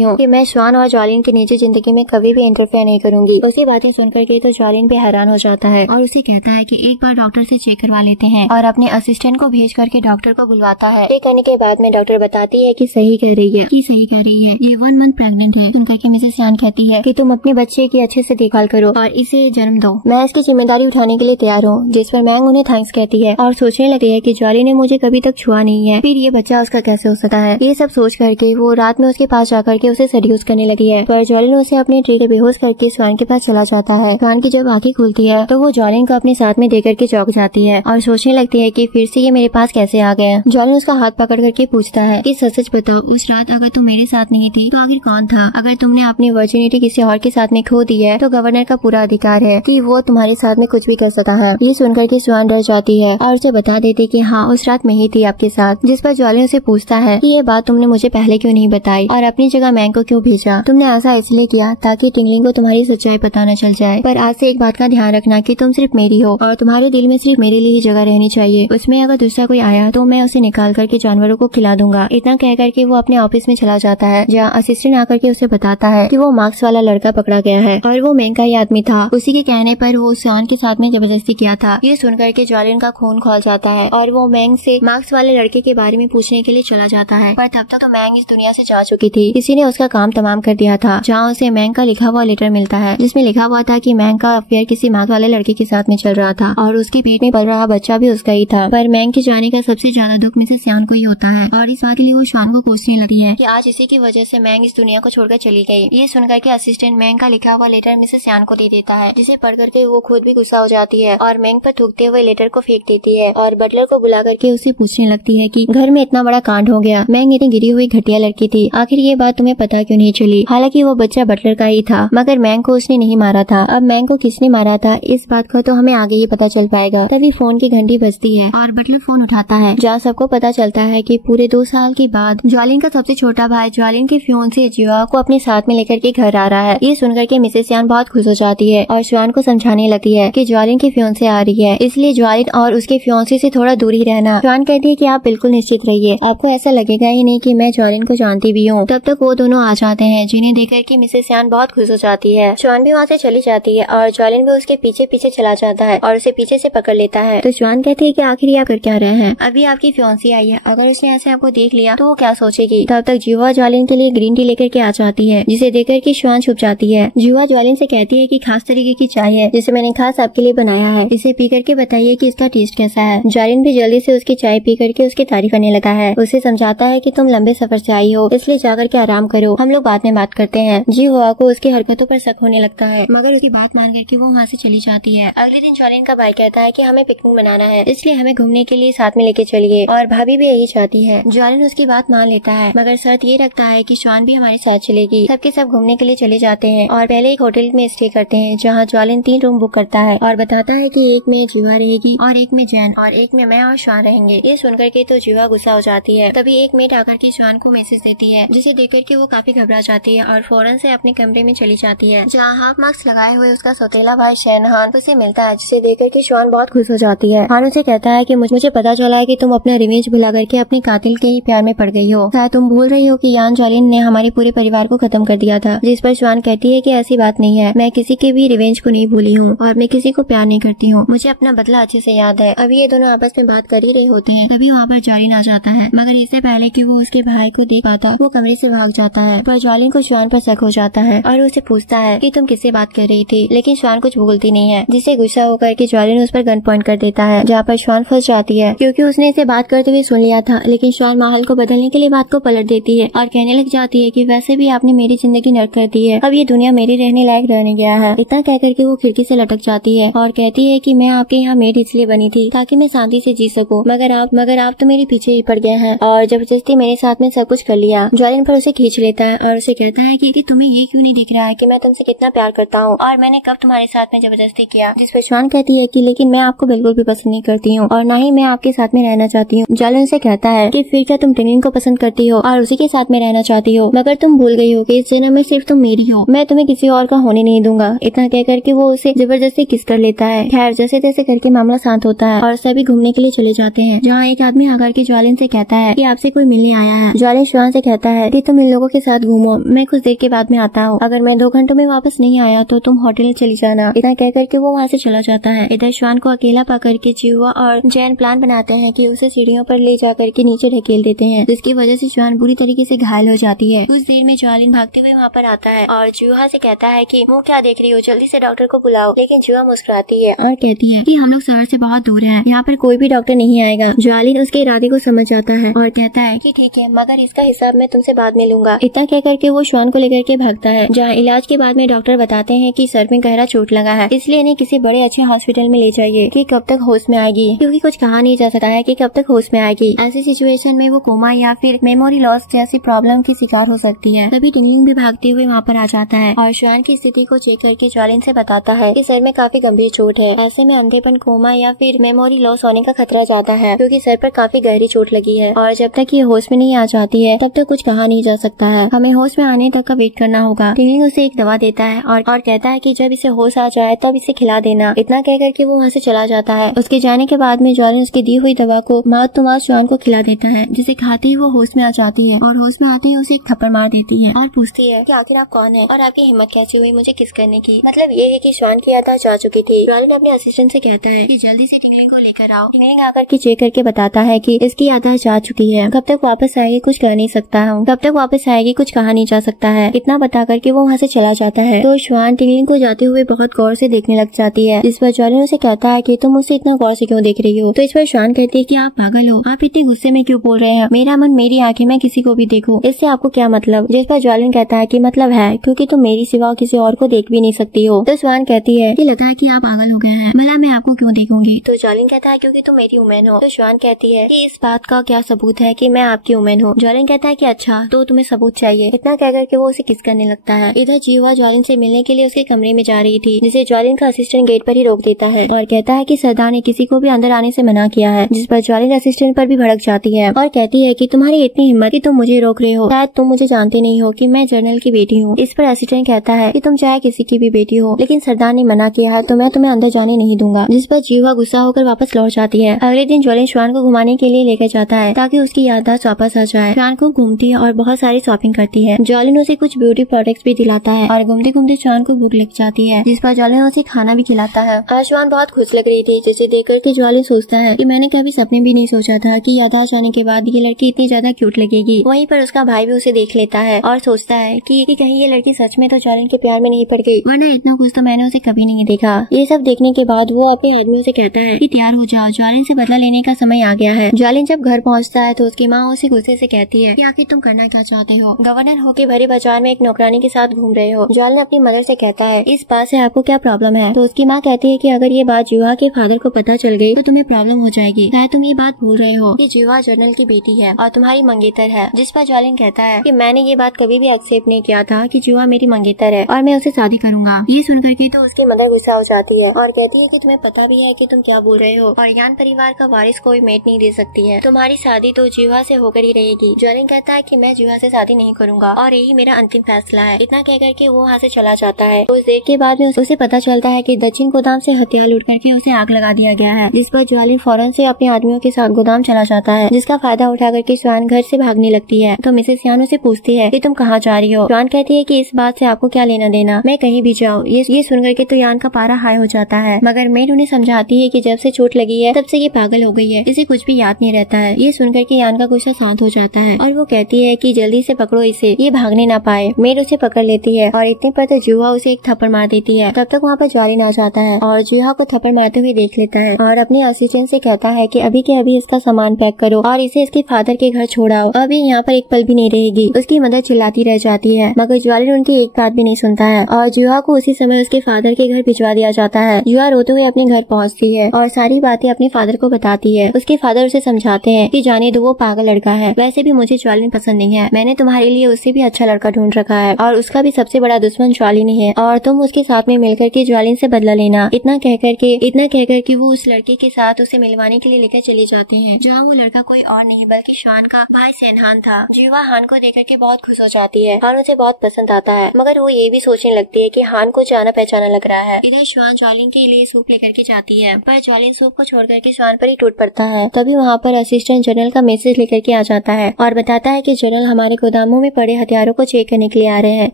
हूँ कि मैं श्वान और जॉलिन की निजी जिंदगी में कभी भी इंटरफेयर नहीं करूंगी। उसकी बातें सुनकर के तो जॉलिन भी हैरान हो जाता है और उसे कहता है कि एक बार डॉक्टर से चेक करवा लेते हैं और अपने असिस्टेंट को भेज करके डॉक्टर को बुलवाता है। चेक करने के बाद में डॉक्टर बताती है कि सही कह रही है, ये 1 मंथ प्रेग्नेंट है। सुनकर के मिसेस यान कहती है कि तुम अपने बच्चे की अच्छे से देखभाल करो और इसे जन्म दो, मैं इसकी जिम्मेदारी उठाने के लिए तैयार हूँ। जिस पर मैंग उन्हें थैंक्स कहती है और सोचने लगती है कि जॉली ने मुझे कभी तक छुआ नहीं है, फिर ये बच्चा उसका कैसे हो सकता है। ये सब सोच करके वो रात में उसके पास जाकर के उसे सेड्यूस करने लगी है, पर जॉलिन उसे अपने ट्री से बेहोश करके श्वान के पास चला जाता है। श्वान की जब आंखें खुलती है तो वो जॉलिन को अपने साथ में देकर के चौंक जाती है और सोचने लगती है कि फिर से ये मेरे पास कैसे आ गया। जॉलिन उसका हाथ पकड़ करके पूछता है कि सच सच बताओ, उस रात अगर तुम मेरे साथ नहीं थी तो आखिर कौन था? अगर तुमने अपनी वर्जिनिटी किसी और के साथ में खो दी है तो गवर्नर का पूरा अधिकार है कि वो तुम्हारे साथ में कुछ भी कर सकता है। ये सुनकर के श्वान डर जाती है और उसे बता देती कि हाँ उस रात मैं ही थी आपके साथ। जिस पर जॉलिन उसे पूछता है कि ये बात तुमने मुझे पहले क्यों नहीं बताई और अपनी जगह मैंग को क्यों भेजा? तुमने ऐसा इसलिए किया ताकि टिंगलिंग को तुम्हारी सच्चाई पता न चल जाए, पर आज से एक बात का ध्यान रखना कि तुम सिर्फ मेरी हो और तुम्हारे दिल में सिर्फ मेरे लिए ही जगह रहनी चाहिए। उसमें अगर दूसरा कोई आया तो मैं उसे निकाल करके जानवरों को खिला दूंगा। इतना कह करके वो अपने ऑफिस में चला जाता है, जहाँ असिस्टेंट आकर के उसे बताता है कि वो मार्क्स वाला लड़का पकड़ा गया है और वो मैंग का ही आदमी था। उसी के कहने पर वो श्वान के साथ में जबरदस्ती किया था। ये सुनकर के जॉलिन का खून खौल जाता है और वो मैंग से मार्क्स वाले लड़के के बारे में पूछने के लिए चला जाता है, पर तब तक तो मैंग इस दुनिया से जा चुकी थी। किसी ने उसका काम तमाम कर दिया था, जहाँ उसे मैंग का लिखा हुआ लेटर मिलता है, जिसमें लिखा हुआ था कि मैंग का अफेयर किसी मार्क्स वाले लड़के के साथ में चल रहा था और उसके पेट में पल रहा बच्चा भी उसका ही था। पर मैंग के जाने का सबसे ज्यादा दुख मिसेस यान को ही होता है और इस बात के लिए वो श्वान को कोसने लगती है कि आज इसी की वजह से मैंग इस दुनिया को छोड़कर चली गई। ये सुनकर के असिस्टेंट मैंग का लिखा हुआ लेटर मिसेस यान को दे देता है, जिसे पढ़ करके वो खुद भी गुस्सा हो जाती है और मैंग पर थूकते हुए लेटर को फेंक देती है और बटलर को बुला करके उसे पूछने लगती है कि घर में इतना बड़ा कांड हो गया, मैंग इतनी गिरी हुई घटिया लड़की थी, आखिर ये बात तुम्हें पता क्यों नहीं चली? हालांकि वो बच्चा बटलर का ही था, मगर मैंग को उसने नहीं मारा था। अब मैंग को किसने मारा था इस बात का तो हमें आगे ही पता चल पाएगा। तभी फोन की घंटी बजती है और बटलर फोन उठाता है, जहाँ सबको पता चलता है कि पूरे 2 साल के बाद जॉलिन का सबसे छोटा भाई जॉलिन के फियोंसे जिवा को अपने साथ में लेकर के घर आ रहा है। ये सुनकर के मिसेस यान बहुत खुश हो जाती है और श्वान को समझाने लगती है कि जॉलिन की फियोंसे आ रही है, इसलिए जॉलिन और उसके फियोंसे से थोड़ा दूरी रहना। श्वान कहती है कि आप बिल्कुल निश्चित रहिए, आपको ऐसा लगेगा ही नहीं कि मैं जॉलिन को जानती भी हूँ। तब तक वो दोनों आ जाते हैं, जिन्हें देखकर के मिसेस यान बहुत खुश हो जाती है। श्वान भी वहाँ से चली जाती है और जॉलिन भी उसके पीछे पीछे चला जाता है और उसे पीछे से पकड़ लेता है। तो श्वान कहती है कि आखिर आप कर क्या रहे हैं? अभी आपकी फियोंसी आई है, अगर उसने ऐसे आपको देख लिया तो वो क्या सोचेगी? तब तक जीवा जॉलिन के लिए ग्रीन टी लेकर के आ जाती है, जिसे देखकर के श्वान छुप जाती है। जीवा जॉलिन से कहती है कि खास तरीके तरीके की चाय है जिसे मैंने खास आपके लिए बनाया है, इसे पी करके बताइए कि इसका टेस्ट कैसा है। जालिन भी जल्दी से उसकी चाय पी करके उसकी तारीफ करने लगा है। उसे समझाता है कि तुम लंबे सफर से आई हो, इसलिए जाकर के आराम करो, हम लोग बाद में बात करते हैं। जी हुआ को उसकी हरकतों पर शक होने लगता है, मगर उसकी बात मान करके वो वहाँ से चली जाती है। अगले दिन जालिन का भाई कहता है कि हमें पिकनिक मनाना है, इसलिए हमें घूमने के लिए साथ में लेके चलिए, और भाभी भी यही चाहती है। जालिन उसकी बात मान लेता है, मगर शर्त ये रखता है कि श्वान भी हमारे साथ चलेगी। सबके सब घूमने के लिए चले जाते हैं और पहले एक होटल में स्टे करते हैं, जहाँ जालिन 3 रूम बुक करता है और बताता है कि एक में जीवा रहेगी और एक में जैन और एक में मैं और श्वान रहेंगे। ये सुनकर के तो जीवा गुस्सा हो जाती है। तभी एक मेट आकर के श्वान को मैसेज देती है, जिसे देखकर के वो काफी घबरा जाती है और फौरन से अपने कमरे में चली जाती है, जहाँ हाफ मास्क लगाए हुए उसका सौतेला भाई शहनहान उसे मिलता है, जिसे देखकर के श्वान बहुत खुश हो जाती है। हान उसे कहता है कि मुझे पता चला है कि तुम अपना रिवेंज भुला करके अपने कातिल के ही प्यार में पड़ गई हो। शायद तुम भूल रही हो कि यान जालिन ने हमारे पूरे परिवार को खत्म कर दिया था। जिस पर श्वान कहती है कि ऐसी बात नहीं है, मैं किसी के भी रिवेंज को नहीं भूली हूँ और मैं किसी को प्यार नहीं करती हूँ, मुझे अपना बदला अच्छे से याद है। अभी ये दोनों आपस में बात कर ही रहे होते हैं, तभी वहाँ पर जालिन आ जाता है, मगर इससे पहले कि वो उसके भाई को देख पाता वो कमरे से भाग जाता है। पर जालिन को श्वान पर शक हो जाता है और उसे पूछता है कि तुम किससे बात कर रही थी, लेकिन श्वान कुछ बोलती नहीं है, जिससे गुस्सा होकर के जालिन उस पर गन पॉइंट कर देता है, जहाँ पर श्वान फंस जाती है, क्योंकि उसने इसे बात करते हुए सुन लिया था। लेकिन श्वान माहौल को बदलने के लिए बात को पलट देती है और कहने लग जाती है कि वैसे भी आपने मेरी जिंदगी नर्क कर दी है, अब ये दुनिया मेरी रहने लायक रहने गया है। इतना कह करके वो खिड़की से लटक जाती है और कहती है कि मैं आपके यहाँ मेड इसलिए बनी थी ताकि मैं शांति से जी सकूं, मगर आप तो मेरे पीछे ही पड़ गए हैं और जबरदस्ती मेरे साथ में सब कुछ कर लिया। जालिन पर उसे खींच लेता है और उसे कहता है कि तुम्हें ये क्यों नहीं दिख रहा है कि मैं तुमसे कितना प्यार करता हूँ और मैंने कब तुम्हारे साथ में जबरदस्ती किया। जिस पर श्वान कहती है कि लेकिन मैं आपको बिल्कुल भी पसंद नहीं करती हूँ और न ही मैं आपके साथ में रहना चाहती हूँ। जालिन से कहता है कि फिर क्या तुम टिंगलिंग को पसंद करती हो और उसी के साथ में रहना चाहती हो, मगर तुम भूल गई हो कि इस जन्म में सिर्फ तुम मेरी हो, मैं तुम्हें किसी और का होने नहीं दूंगा। इतना कह करके वो उसे जबरदस्ती किस कर लेता है। खैर जैसे तैसे करके मामला शांत होता है और सभी घूमने के लिए चले जाते हैं, जहाँ एक आदमी आकर के जालिन से कहता है कि आपसे कोई मिलने आया है। जालिन श्वान से कहता है कि तुम इन लोगों के साथ घूमो, मैं कुछ देर के बाद में आता हूँ, अगर मैं 2 घंटों में वापस नहीं आया तो तुम होटल चली जाना। इतना कह करके वो वहाँ से चला जाता है। इधर श्वान को अकेला पाकर के जीवा और जैन प्लान बनाते हैं कि उसे सीढ़ियों पर ले जाकर के नीचे ढकेल देते हैं, जिसकी वजह से श्वान बुरी तरीके से घायल हो जाती है। कुछ देर में जालिन भागते हुए वहाँ पर आता है और जुहा से कहता है कि मुँह क्या देख रही हो, जल्दी से डॉक्टर को बुलाओ। लेकिन जुहा मुस्कुराती है और कहती है कि हम लोग शहर से बहुत दूर हैं, यहाँ पर कोई भी डॉक्टर नहीं आएगा। जालिन उसके इरादे को समझ जाता है और कहता है कि ठीक है, मगर इसका हिसाब मैं तुमसे बाद में लूंगा। इतना कह करके वो श्वान को लेकर के भागता है, जहाँ इलाज के बाद में डॉक्टर बताते हैं कि सर में गहरा चोट लगा है, इसलिए इन्हें किसी बड़े अच्छे हॉस्पिटल में ले जाइए कि कब तक होश में आएगी, क्योंकि कुछ कहा नहीं जा सकता है कि कब तक होश में आएगी। ऐसी सिचुएशन में वो कोमा या फिर मेमोरी लॉस जैसी प्रॉब्लम की शिकार हो सकती है। तभी टिंगलिंग भी भागते हुए वहाँ पर आ जाता है और श्वान की स्थिति को चेक करके जालिन से बताता है कि सर में काफी गंभीर चोट है, ऐसे में अंधेपन, कोमा या फिर मेमोरी लॉस होने का खतरा ज्यादा है, क्योंकि सर पर काफी गहरी चोट लगी है और जब तक ये होश में नहीं आ जाती है तब तक कुछ कहा नहीं जा सकता है, हमें होश में आने तक का वेट करना होगा। टिंगलिंग उसे एक दवा देता है और कहता है कि जब इसे होश आ जाए तब इसे खिला देना। इतना कह करके वो वहाँ से चला जाता है। उसके जाने के बाद में जालिन उसकी दी हुई दवा को मात श्वान को खिला देता है, जिसे खाते ही वो होश में आ जाती है और होश में आते ही उसे एक थप्पड़ मार देती है और पूछती है कि आखिर आप कौन है और आपकी हिम्मत कैसी हुई मुझे किस करने की। मतलब ये है कि श्वान की याददाश्त जा चुकी थी। जालिन अपने असिस्टेंट से कहता है कि जल्दी से टिंगलिंग को लेकर आओ। टिंगलिंग आकर के चेक करके बताता है कि इसकी याददाश्त जा चुकी है, कब तक वापस आएगी कुछ कह नहीं सकता हूँ, कब तक वापस आएगी कुछ कहा नहीं जा सकता है। इतना बता करके वो वहाँ से चला जाता है। तो श्वान टिंगलिंग को जाते हुए बहुत गौर से देखने लग जाती है, जिस पर जालिन उसे कहता है कि तुम मुझसे इतना गौर से क्यों देख रही हो। तो इस पर श्वान कहती है कि आप पागल हो, आप इतने गुस्से में क्यों बोल रहे हैं, मेरा मन मेरी आंखें, मैं किसी को भी देखूं, इससे आपको क्या मतलब। जिस पर जालिन कहता है कि मतलब है, क्योंकि तुम मेरी सिवा किसी और को देख भी नहीं सकती हो। तो श्वान कहती है कि लगता है कि आप पागल हो गए हैं, भला मैं आपको क्यों देखूंगी। तो जालिन कहता है क्योंकि तुम मेरी वुमेन हो। तो श्वान कहती है कि इस बात का क्या सबूत है कि मैं आपकी वुमेन हूँ। जालिन कहता है कि अच्छा तो तुम्हें सबूत चाहिए। इतना कह करके वो उसे किस करने लगता है। इधर जीवा जालिन से मिलने के लिए उसके कमरे में जा रही थी, जिसे जालिन का असिस्टेंट गेट पर ही रोक देता है और कहता है कि सरदार ने किसी को भी अंदर आने से मना किया है। जिस पर जालिन असिस्टेंट पर भी भड़क जाती है और कहती है कि तुम्हारी इतनी हिम्मत कि तुम मुझे रोक रहे हो, शायद तुम मुझे जानते नहीं हो कि मैं जनरल की बेटी हूँ। इस पर असिस्टेंट कहता है कि तुम चाहे किसी की भी बेटी हो, लेकिन सरदार ने मना किया है तो मैं तुम्हें अंदर जाने नहीं दूंगा। जिस पर जीवा गुस्सा होकर वापस लौट जाती है। अगले दिन जालिन श्वान को घुमाने के लिए लेकर जाता है ताकि उसकी याददाश्त वापस आ जाए। श्वान को घूमती है और बहुत सारी शॉपिंग करती है। जालिन उसे कुछ ब्यूटी प्रोडक्ट्स भी दिलाता है और घूमते घूमते श्वान को भूख लग जाती है, जिस पर जालिन उसे खाना भी खिलाता है। आज श्वान बहुत खुश लग रही थी, जिसे देख करके जालिन सोचता है कि मैंने कभी सपने भी नहीं सोचा था कि याददाश्त आने के बाद ये लड़की इतनी ज्यादा क्यूट लगेगी। वहीं पर उसका भाई भी उसे देख लेता है और सोचता है कि कहीं ये लड़की सच में तो जालिन के प्यार में नहीं पड़ गई, वरना इतना कुछ तो मैंने उसे कभी नहीं देखा। ये सब देखने के बाद वो अपने आदमियों से कहता है कि तैयार हो जाओ, ज्वालिन से बदला लेने का समय आ गया है। ज्वालिन जब घर पहुंचता है तो उसकी माँ उसे गुस्से से कहती है कि आखिर तुम करना क्या चाहते हो? गवर्नर होके भरे बाजार में एक नौकरानी के साथ घूम रहे हो। ज्वालिन अपनी मदर से कहता है इस बात से आपको क्या प्रॉब्लम है? तो उसकी माँ कहती है कि अगर ये बात जुहा के फादर को पता चल गई तो तुम्हें प्रॉब्लम हो जाएगी। शायद तुम ये बात भूल रहे हो कि जुहा जनरल की बेटी है और तुम्हारी मंगेतर है। जिस पर ज्वालिन कहता है कि मैंने ये बात कभी भी एक्सेप्ट नहीं किया था कि जुहा मेरी मंगेतर है और मैं उसे शादी करूंगा। ये सुनकर के तो उसकी मदर गुस्सा हो जाती है और कहती है कि तुम्हें पता भी है कि तुम क्या बोल रहे हो और यान परिवार का वारिस कोई मेट नहीं दे सकती है। तुम्हारी शादी तो जुहा से होकर ही रहेगी। ज्वालिन कहता है कि मैं जुहा से शादी नहीं करूंगा और यही मेरा अंतिम फैसला है। इतना कहकर के वो वहाँ से चला जाता है। उस देर के बाद में उसे पता चलता है कि दक्षिण गोदाम से हथियार लूट करके उसे आग लगा दिया गया है, जिस पर ज्वालिन फौरन से अपने आदमियों के साथ गोदाम चला जाता है, जिसका फायदा उठा करके स्वान घर से भागने लगती है। तो मिसेस यान उसे पूछती है कि तुम कहाँ जा रही हो? स्वान कहती है कि इस बात से आपको क्या लेना देना, मैं कहीं भी जाऊँ। ये सुनकर के तो यान का पारा हाई हो जाता है, मगर मेड उन्हें समझाती है कि जब से चोट लगी है तब से ये पागल हो गई है, इसे कुछ भी याद नहीं रहता है। ये सुनकर के यान का गुस्सा शांत हो जाता है और वो कहती है कि जल्दी से पकड़ो इसे, ये भागने ना पाए। मेड उसे पकड़ लेती है और इतने पर तो जुहा उसे एक थप्पड़ मार देती है। तब तक वहाँ पर ज्वालिन आ जाता है और जुहा को थप्पड़ मारते हुए देख लेता है और अपने असिस्टेंट से कहता है कि अभी के अभी इसका सामान पैक करो और इसे इसके फादर के घर छोड़ाओ, अभी यहाँ पर एक पल भी नहीं रहेगी। उसकी मदर चिल्लाती रह जाती है मगर ज्वालिन उनकी एक बात भी नहीं सुनता है और जुहा को उसी समय उसके फादर के घर भिजवा दिया जाता है। जुहा रोते हुए अपने घर पहुँचती है और सारी बातें अपने फादर को बताती है। उसके फादर उसे समझाते हैं कि जाने दो, वो पागल लड़का है, वैसे भी मुझे ज्वालिन पसंद नहीं है, मैंने तुम्हारे लिए उससे भी अच्छा लड़का ढूंढ रखा है और उसका भी सबसे बड़ा दुश्मन ज्वालिन ही है और तुम उसके साथ में मिलकर के ज्वालिन से बदला लेना। इतना कहकर के वो उस लड़के के साथ उसे मिलवाने के लिए लेकर चले जाते हैं, जहाँ वो लड़का कोई और नहीं बल्कि श्वान का भाई सेनहान था। जुहा हान को देखकर के बहुत खुश हो जाती है, हान उसे बहुत पसंद आता है, मगर वो ये भी सोचने लगती है कि हान को जाना पहचाना लग रहा है। इधर श्वान ज्वालिन के लिए सूप लेकर के जाती है, पर ज्वालिन सूप को छोड़ करके श्वान पर ही टूट पड़ता है। तभी वहाँ पर असिस्टेंट जनरल का मैसेज लेकर के आ जाता है और बताता है कि जनरल हमारे गोदामों में पड़े हथियारों को चेक करने के लिए आ रहे हैं,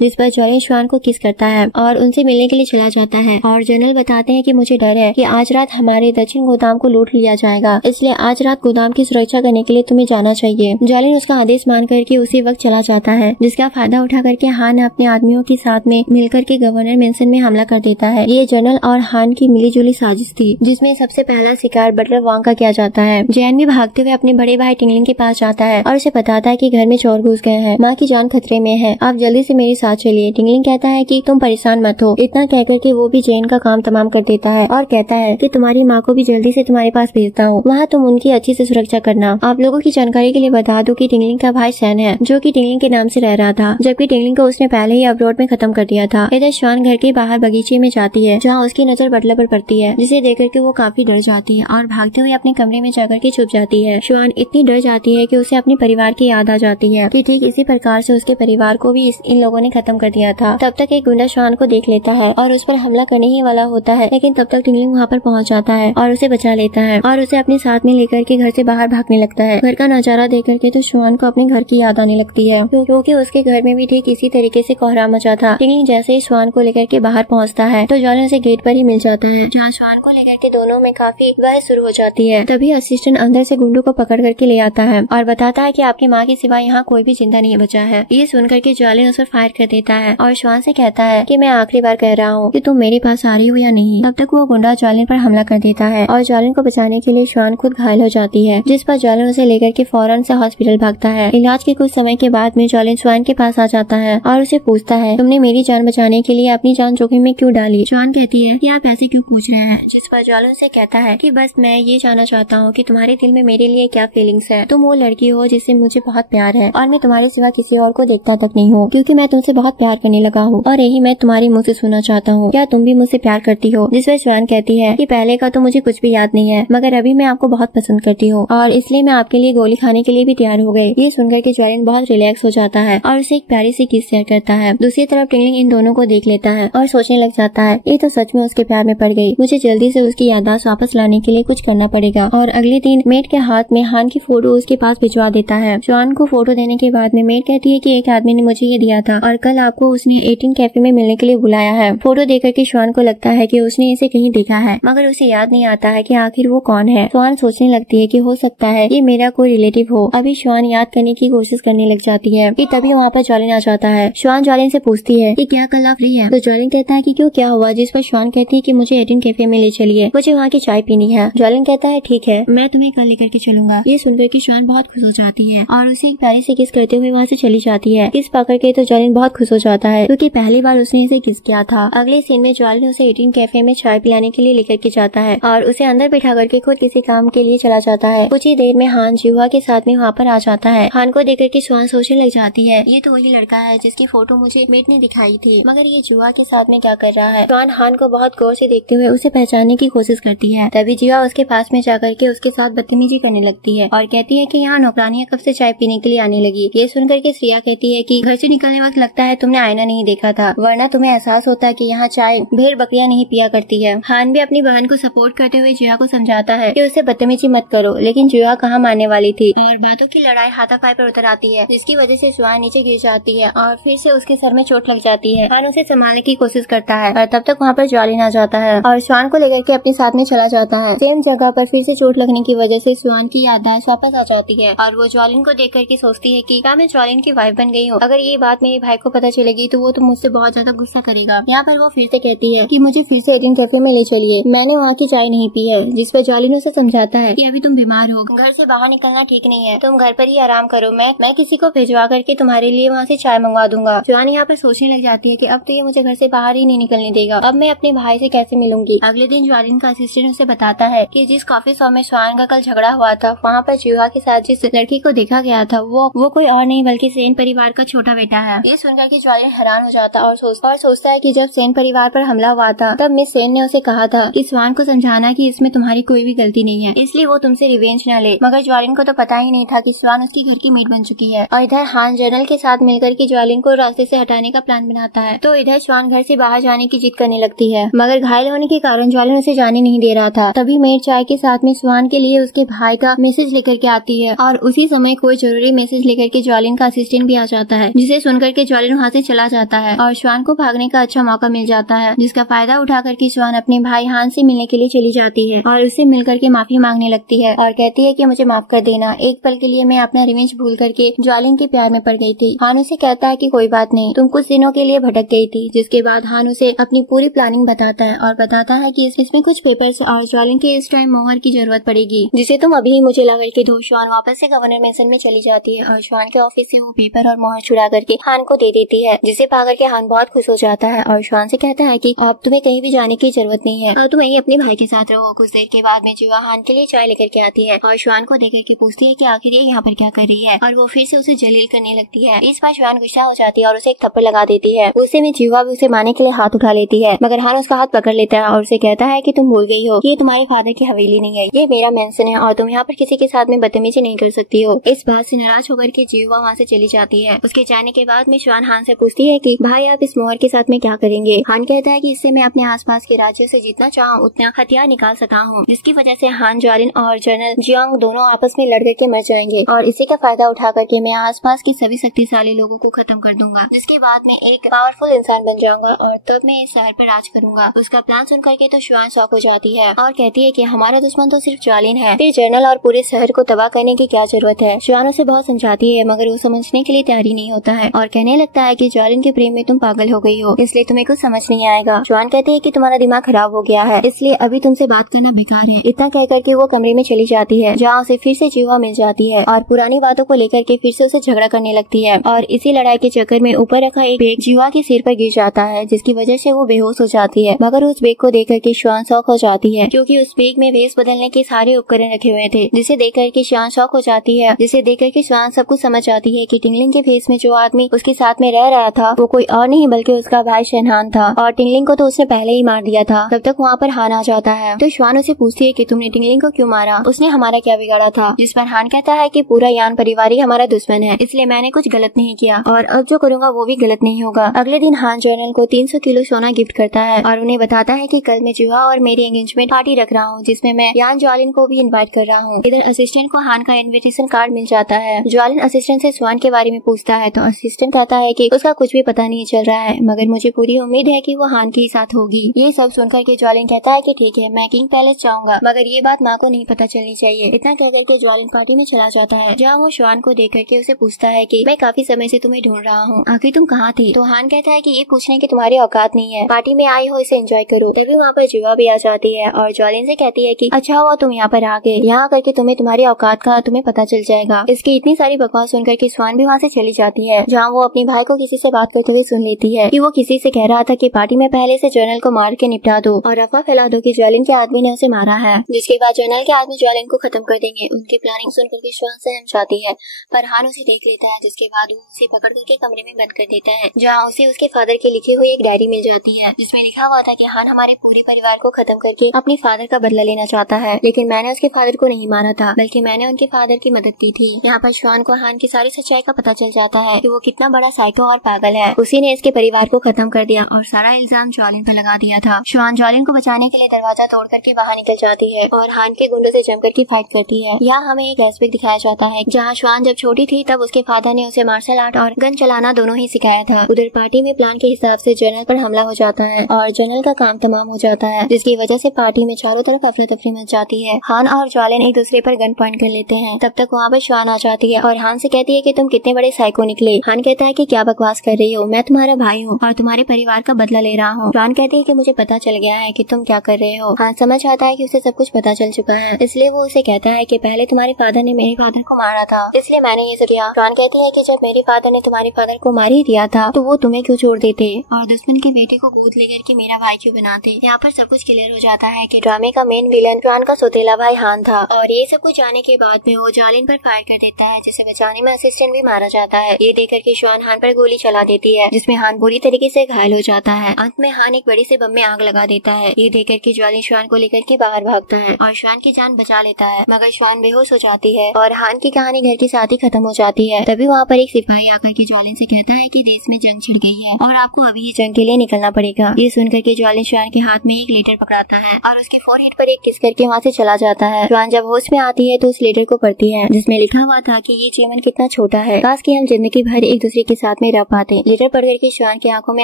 जिस पर ज्वालिन श्वान को किस करता है और उनसे मिलने के लिए चला जाता है। और जनरल बताते हैं कि मुझे डर है कि आज रात हमारे दक्षिण गोदाम को लूट लिया जाएगा, इसलिए आज रात गोदाम की सुरक्षा करने के लिए तुम्हें जाना चाहिए। ज्वालिन उसका आदेश मान करके उसी वक्त चला जाता है, जिसका फायदा उठा करके हान अपने आदमियों के साथ में मिलकर के गवर्नर मेंशन में हमला कर देता है। ये जनरल और हान की मिलीजुली साजिश थी, जिसमें सबसे पहला शिकार बटलर वांग का किया जाता है। जैन भी भागते हुए अपने बड़े भाई टिंगलिंग के पास जाता है और उसे बताता है कि घर में चोर घुस गए हैं, माँ की जान खतरे में है, आप जल्दी से मेरे साथ चलिए। टिंगलिंग कहता है कि तुम परेशान मत हो। इतना कहकर के वो भी जैन का काम तमाम कर देता है और कहता है कि तुम्हारी माँ को भी जल्दी से तुम्हारे पास भेजता हूँ, वहाँ तुम उनकी अच्छी से सुरक्षा करना। आप लोगों की जानकारी के लिए बता दूं कि टिंगलिंग का भाई सैन है, जो कि टिंगलिंग के नाम से रह रहा था, जबकि टिंगलिंग को उसने पहले ही अब्रोड में खत्म कर दिया था। इधर श्वान घर के बाहर बगीचे में जाती है, जहाँ उसकी नजर बटलर पर पड़ती है, जिसे देख करके वो काफी डर जाती है और भागते हुए अपने कमरे में जाकर के छुप जाती है। श्वान इतनी डर जाती है कि उसे अपने परिवार की याद आ जाती है कि ठीक इसी प्रकार से उसके परिवार को भी इन लोगों ने खत्म कर दिया था। तब तक एक गुंडा श्वान को देख लेता है और उस पर हमला करने ही वाला होता है, लेकिन तब तक टिंगलिंग वहाँ पर पहुँच जाता है और उसे बचा लेता है और उसे अपने साथ में लेकर के घर से बाहर भागने लगता है। घर का नजारा देख करके तो श्वान को अपने घर की याद आने लगती है, क्योंकि उसके घर में भी ठीक इसी तरीके से कोहराम मचा था। टिंगलिंग जैसे ही श्वान को लेकर के बाहर पहुँचता है तो ज्वालिन उसे गेट पर ही मिल जाता है, जहाँ श्वान को लेकर के दोनों में काफी बहस शुरू हो जाती है। तभी असिस्टेंट अंदर से गुंडू को पकड़ करके ले आता है और बताता है कि आपकी माँ के सिवा यहाँ कोई भी जिंदा नहीं बचा है। ये सुन करके ज्वालिन उस पर फायर कर देता है और श्वान से कहता है कि मैं आखिरी बार कह रहा हूँ कि तुम मेरे पास आ रही हो या नहीं। तब तक वो गुंडा ज्वालिन पर हमला कर देता है और ज्वालिन को बचाने के लिए श्वान खुद घायल हो जाती है, जिस पर ज्वालिन उसे लेकर के फौरन से हॉस्पिटल भागता है। इलाज के कुछ समय के बाद में ज्वालिन श्वान के पास आ जाता है और उसे पूछता है, तुमने मेरी जान बचाने के लिए अपनी जान जोखिम में क्यों डाली? श्वान कहती है कि आप ऐसे क्यों पूछ रहे हैं, जिस पर ज्वालिन से कहता है कि बस मैं ये जानना चाहता हूँ कि तुम्हारे दिल में मेरे लिए क्या फीलिंग्स है। तुम वो लड़की हो जिससे मुझे बहुत प्यार है और मैं तुम्हारे सिवा किसी और को देखता तक नहीं हूँ, क्योंकि मैं तुमसे बहुत प्यार करने लगा हूँ और यही मैं तुम्हारे मुँह से सुनना चाहता हूँ, क्या तुम भी मुझसे प्यार करती हो? जिस पर श्वान कहती है कि पहले का तो मुझे कुछ भी याद नहीं है, मगर अभी मैं आपको बहुत पसंद करती हूँ और इसलिए मैं आपके लिए गोली खाने के लिए भी तैयार हो गई। ये सुनकर के ज्वालिन बहुत रिलैक्स हो जाता है और उसे एक प्यारी सी किस शेयर करता है। दूसरी तरफ टिंगलिंग इन दोनों को देख लेता है और सोचने लग जाता है, ये तो सच में उसके प्यार में पड़ गई, मुझे जल्दी से उसकी याददाश्त वापस लाने के लिए कुछ करना पड़ेगा। और अगले दिन मेड के हाथ में हान की फोटो उसके पास भिजवा देता है। श्वान को फोटो देने के बाद में मेड कहती है कि एक आदमी ने मुझे ये दिया था और कल आपको उसने 18 कैफे में मिलने के लिए बुलाया है। फोटो देख करके श्वान को लगता है कि उसने इसे कहीं देखा है, मगर उसे याद नहीं आता है कि आखिर वो कौन है। श्वान सोचने लगती है कि हो सकता है ये मेरा कोई रिलेटिव हो। अभी श्वान याद करने की कोशिश करने लग जाती है कि तभी वहाँ पर ज्वालिन आ जाता है। श्वान ज्वालिन से पूछती है कि क्या कल आप फ्री है? तो ज्वालिन ज्वालिन कहता है कि क्यों, क्या हुआ, जिस पर श्वान कहती है कि मुझे एडिन कैफे में ले चलिए, मुझे वहाँ की चाय पीनी है। ज्वालिन कहता है ठीक है, मैं तुम्हें कल लेकर के चलूंगा। ये सुनकर के श्वान बहुत खुश हो जाती है और उसे एक प्यारी से किस करते हुए वहाँ से चली जाती है। किस पाकर के तो ज्वालिन बहुत खुश हो जाता है क्योंकि पहली बार उसने इसे किस किया था। अगले सीन में ज्वालिन उसे एडिन कैफे में चाय पिलाने के लिए लेकर के जाता है और उसे अंदर बिठा करके खुद किसी काम के लिए चला जाता है। कुछ ही देर में हान जिहुआ के साथ में वहाँ पर आ जाता है। हान को देखकर के श्वान सोचने लग जाती है, ये तो वही लड़का है जिसकी फोटो मुझे मेट ने दिखाई थी, मगर ये जुआ के साथ में क्या कर रहा है। श्वान हान को बहुत गौर से देखते हुए उसे पहचानने की कोशिश करती है। तभी जुआ उसके पास में जाकर के उसके साथ बदतमीजी करने लगती है और कहती है कि यहाँ नौकरानियां कब से चाय पीने के लिए आने लगी। ये सुनकर के श्रिया कहती है कि घर से निकलने वक्त लगता है तुमने आईना नहीं देखा था, वरना तुम्हें एहसास होता है कि यहाँ चाय भेड़ बकरियां नहीं पिया करती है। हान भी अपनी बहन को सपोर्ट करते हुए जुआ को समझाता है कि उसे बदतमीजी मत करो, लेकिन जुआ कहाँ मानने वाली थी और बातों की लड़ाई हाथापाई पर उतर आती है, जिसकी वजह से जुआ नीचे गिर जाती है और फिर से उसके सर में चोट लग जाती है। हान उसे संभालने की कोशिश करता है और तब तक वहाँ पर ज्वालिन आ जाता है और श्वान को लेकर के अपने साथ में चला जाता है। सेम जगह पर फिर से चोट लगने की वजह से श्वान की याददाश्त वापस आ जाती है और वो ज्वालिन को देख करके सोचती है कि क्या मैं ज्वालिन की वाइफ बन गई हूँ। अगर ये बात मेरे भाई को पता चलेगी तो वो तो मुझसे बहुत ज्यादा गुस्सा करेगा। यहाँ पर वो फिर से कहती है कि मुझे फिर से एडिन कैफे में ले चलिए, मैंने वहाँ की चाय नहीं पी है। जिस पर ज्वालिन उसे समझाता है कि अभी तुम बीमार हो, घर से बाहर निकलना ठीक नहीं है, तुम घर पर ही आराम करो, मैं किसी को भिजवा करके तुम्हारे लिए वहाँ से चाय मंगवा दूंगा। ज्वान यहाँ पर सोचने लग जाती है कि अब तो ये मुझे घर से बाहर ही नहीं निकलने देगा, अब मैं अपने भाई से कैसे मिलूंगी। अगले दिन ज्वालिन का असिस्टेंट उसे बताता है कि जिस कॉफी शॉप में श्वान का कल झगड़ा हुआ था, वहाँ पर जुहा के साथ जिस लड़की को देखा गया था वो कोई और नहीं बल्कि सेन परिवार का छोटा बेटा है। ये सुनकर के ज्वालिन हैरान हो जाता और सोचता है कि जब सेन परिवार पर हमला हुआ था तब मिस सेन ने उसे कहा था कि श्वान को समझाना कि इसमें तुम्हारी कोई भी गलती नहीं है, इसलिए वो तुमसे रिवेंज न ले। मगर ज्वालिन को तो पता ही नहीं था कि श्वान उसकी घर की मीट बन चुकी है। और इधर हान जनरल के साथ मिलकर के ज्वालिन को रास्ते से हटाने का प्लान बनाता है, तो इधर श्वान घर से बाहर जाने की जिद करने लगती है, मगर घायल होने के कारण ज्वालिन उसे जाने नहीं दे रहा था। तभी मेड चाय के साथ में श्वान के लिए उसके भाई का मैसेज लेकर के आती है और उसी समय कोई जरूरी मैसेज लेकर के ज्वालिन का असिस्टेंट भी आ जाता है, जिसे सुनकर के ज्वालिन वहाँ से चला जाता है और श्वान को भागने का अच्छा मौका मिल जाता है, जिसका फायदा उठा करके श्वान अपने भाई हान से मिलने के लिए चली जाती है और उससे मिलकर के माफी मांगने लगती है और कहती है कि मुझे माफ कर देना, एक पल के लिए मैं अपना रिवेंज भूल करके ज्वालिन के प्यार में पड़ गई थी। हान उसे कहता है कि कोई बात नहीं, तुम कुछ दिनों के लिए भटक गई थी। जिसके बाद हान उसे अपनी पूरी प्लानिंग बताता है और बताता है कि इसमें कुछ पेपर्स और ज्वालिन के इस टाइम मोहर की जरूरत पड़ेगी, जिसे तुम अभी मुझे ला करके दो। श्वान वापस से गवर्नर मेंशन में चली जाती है और श्वान के ऑफिस से वो पेपर और मोहर छुड़ा करके हान को दे देती है, जिसे पाकर के हान बहुत खुश हो जाता है और श्वान से कहता है कि अब तुम्हें कहीं भी जाने की जरूरत नहीं है और तुम यहीं अपने भाई के साथ रहो। कुछ देर के बाद में जुआ हान के लिए चाय लेकर के आती है और श्वान को देख के पूछती है कि आखिर ये यहाँ पर क्या कर रही है, और वो फिर से उसे जलील करने लगती है। इस बार श्वान गुस्सा हो जाती है और उसे एक थप्पड़ लगा देती है। गुस्से में जुआ भी उसे मारने के लिए हाथ उठा लेती है, मगर हान उसका हाथ पकड़ लेता है और उसे कहता है कि तुम भूल गई हो, ये तुम्हारे फादर की हवेली नहीं है, ये मेरा मेंशन है और तुम यहाँ पर किसी के साथ में बदतमीजी नहीं कर सकती हो। इस बात से नाराज होकर के जुआ वहाँ से चली जाती है। उसके जाने के बाद में श्वान हान से पूछती है कि भाई आप इस मोहर के साथ में क्या करेंगे। हान कहता है कि इससे मैं अपने आसपास के राज्य से जितना चाहूँ उतना हथियार निकाल सका हूँ, जिसकी वजह से हान ज्वालिन और जनरल जियांग दोनों आपस में लड़ करके मर जाएंगे और इसी का फायदा उठा करके मैं आसपास के सभी शक्तिशाली लोगों को खत्म कर दूंगा, जिसके बाद में एक पावरफुल इंसान बन जाऊंगा और तब मैं इस शहर पर राज करूंगा। उसका प्लान सुन करके तो श्वान शॉक हो जाती है और कहती है कि हमारा दुश्मन तो सिर्फ ज्वालिन है, फिर जनरल और पूरे शहर को तबाह करने की क्या जरूरत है। श्वान उसे बहुत समझाती है मगर वो समझने के लिए तैयार नहीं होता है और कहने लगता है कि ज्वालिन के प्रेम में तुम पागल हो गई हो, इसलिए तुम्हें कुछ समझ नहीं आएगा। श्वान कहते है कि तुम्हारा दिमाग खराब हो गया है, इसलिए अभी तुमसे बात करना बेकार है। इतना कह करके वो कमरे में चली जाती है, जहाँ उसे फिर से जुआ मिल जाती है और पुरानी बातों को लेकर के फिर से उसे झगड़ा करने लगती है और इसी लड़ाई के चक्कर में ऊपर रखा एक बैग जुआ के सिर पर गिर जाता है, जिसकी वजह से वो बेहोश हो जाती है। मगर उस बैग को देख करके श्वान शॉक हो जाती है, क्योंकि उस बैग में वेश बदलने के सारे उपकरण रखे हुए थे, जिसे देख करके श्वान शॉक हो जाती है। जिसे देख करके श्वान सब कुछ समझ जाती है कि टिंगलिंग के फेस में जो आदमी उसके साथ में रह रहा था वो कोई और नहीं बल्कि उसका भाई शनहान था और टिंगलिंग को तो उसने पहले ही मार दिया था। तब तक वहाँ पर हान आ जाता है, तो श्वान उसे पूछती है कि तुमने टिंगलिंग को क्यों मारा, उसने हमारा क्या बिगाड़ा था। जिस पर हान कहता है कि पूरा यान परिवार ही हमारा दुश्मन है, इसलिए मैंने कुछ गलत नहीं किया और अब जो करूँगा वो भी गलत नहीं होगा। अगले दिन हान जनरल को 300 किलो सोना गिफ्ट करता है और उन्हें बताता है कि कल मैं जुआ और मेरी एंगेजमेंट पार्टी रख रहा हूँ, जिसमें मैं यान ज्वालिन को भी इनवाइट कर रहा हूँ। इधर असिस्टेंट को हान का इन्विटेशन कार्ड मिल जाता है। ज्वालिन असिस्टेंट से श्वान के बारे में पूछता है तो असिस्टेंट कहता है कि उसका कुछ भी पता नहीं चल रहा है, मगर मुझे पूरी उम्मीद है कि वो हान के साथ होगी। ये सब सुनकर के ज्वालिन कहता है कि ठीक है, मैं किंग पैलेस जाऊंगा, मगर ये बात माँ को नहीं पता चलनी चाहिए। इतना कहकर के ज्वालिन पार्टी में चला जाता है, जहाँ वो श्वान को देख करके उसे पूछता है कि मैं काफी समय से तुम्हें ढूंढ रहा हूँ, आखिर तुम कहाँ थी। तो हान कहता है कि ये पूछने की तुम्हारी औकात नहीं है, पार्टी में आई हो इसे एंजॉय करो। तभी वहाँ पर जुआ भी आ जाती है और जॉलिन से कहती है कि अच्छा हुआ तुम यहाँ पर आ गए, यहाँ करके तुम्हें तुम्हारी औकात का तुम्हें पता चल जाएगा। इसकी इतनी सारी बकवास सुनकर के स्वान भी वहाँ से चली जाती है, जहाँ वो अपने भाई को किसी से बात करते हुए सुन लेती है कि वो किसी से कह रहा था कि पार्टी में पहले से जर्नल को मार के निपटा दो और अफवाह फैला दो कि जॉलिन के आदमी ने उसे मारा है, जिसके बाद जर्नल के आदमी जॉलिन को खत्म कर देंगे। उनकी प्लानिंग सुनकर के स्वान सहम जाती है, पर हान उसे देख लेता है, जिसके बाद वो उसे पकड़ करके कमरे में बंद कर देता है, जहाँ उसे उसके फादर की लिखी हुई एक डायरी मिल जाती है, जिसमें लिखा हुआ था कि हान हमारे पूरे परिवार को खत्म करके अपने फादर का बदला लेना चाहता है, लेकिन मैंने उसके फादर को नहीं मारा था, बल्कि मैंने उनके फादर की मदद की थी। यहाँ पर स्वान को हान की सारी सच्चाई का पता चल जाता है कि वो कितना बड़ा साइको और पागल है। उसी ने इसके परिवार को खत्म कर दिया और सारा इल्जाम जॉलिन पर लगा दिया था। स्वान जॉलिन को बचाने के लिए दरवाजा तोड़ करके बाहर निकल जाती है और हान के गुंडों से जमकर की फाइट करती है। यहाँ हमें एक एस्पेक्ट दिखाया जाता है जहाँ स्वान जब छोटी थी तब उसके फादर ने उसे मार्शल आर्ट और गन चलाना दोनों ही सिखाया था। उधर पार्टी में प्लान के हिसाब से जनरल पर हमला हो जाता है और जनरल का काम तमाम हो जाता है, जिसकी वजह से पार्टी में चारों तरफ अफरा तफरी मच जाती है। हान और जॉलिन एक दूसरे पर गन पॉइंट कर लेते हैं। तब तक वहाँ पर स्वान आ जाती है और हान से कहती है कि तुम कितने बड़े साइको निकले। हान कहता है कि क्या बकवास कर रही हो, मैं तुम्हारा भाई हूँ और तुम्हारे परिवार का बदला ले रहा हूँ। स्वान कहती है कि मुझे पता चल गया है कि तुम क्या कर रहे हो। हान समझ आता है कि उसे सब कुछ पता चल चुका है, इसलिए वो उसे कहता है कि पहले तुम्हारे फादर ने मेरे फादर को मारा था, इसलिए मैंने ये सब किया। स्वान कहती है कि जब मेरे फादर ने तुम्हारे फादर को मार ही दिया था तो वो तुम्हें क्यों छोड़ देते और दुश्मन के बेटे को गोद लेकर के मेरा भाई क्यों बनाते। यहाँ पर सब कुछ क्लियर हो जाता है कि ड्रामे का मेन विलन स्वान का सौतेला भाई हान था और ये सब कुछ जाने के बाद में वो जॉलिन पर फायर कर देता है, जिसे बचाने में असिस्टेंट भी मारा जाता है। ये देखकर के स्वान हान पर गोली चला देती है, जिसमें हान बुरी तरीके से घायल हो जाता है। अंत में हान एक बड़ी से बम में आग लगा देता है। ये देखकर के जॉलिन स्वान को लेकर के बाहर भागता है और स्वान की जान बचा लेता है, मगर स्वान बेहोश हो जाती है और हान की कहानी घर के साथ ही खत्म हो जाती है। तभी वहाँ पर एक सिपाही आकर के जॉलिन से कहता है कि देश में जंग छिड़ गई है और आपको अभी जंग के लिए निकलना पड़ेगा। ये सुनकर के जॉलिन स्वान के हाथ में एक लेटर पकड़ाता है और उसके फोरहेड पर एक किस करके वहाँ से चला जाता है। स्वान जब होश में आती है तो उस लेटर को पढ़ती है, जिसमें लिखा हुआ था कि ये जीवन कितना छोटा है, काश कि हम जिंदगी भर एक दूसरे के साथ में रह पाते। लेटर पढ़कर के स्वान की आंखों में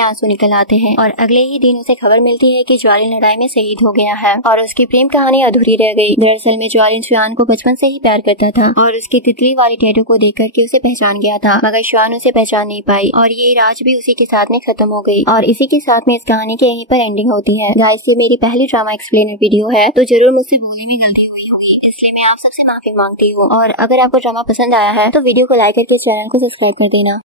आंसू निकल आते हैं और अगले ही दिन उसे खबर मिलती है कि जॉलिन लड़ाई में शहीद हो गया है और उसकी प्रेम कहानी अधूरी रह गई। दरअसल में जॉलिन स्वान को बचपन से ही प्यार करता था और उसकी तितली वाली टैटू को देख करके उसे पहचान गया था, मगर स्वान उसे पहचान नहीं पाई और ये राज भी उसी के साथ में खत्म हो गई। और इसी के साथ में इस कहानी की यहीं पर एंडिंग होती है। गाइस, ये मेरी पहली ड्रामा एक्सप्लेनर वीडियो है तो जरूर मुझसे बोलने में गलती हुई होगी, इसलिए मैं आप सबसे माफी मांगती हूँ। और अगर आपको ड्रामा पसंद आया है तो वीडियो को लाइक करके चैनल को सब्सक्राइब कर देना।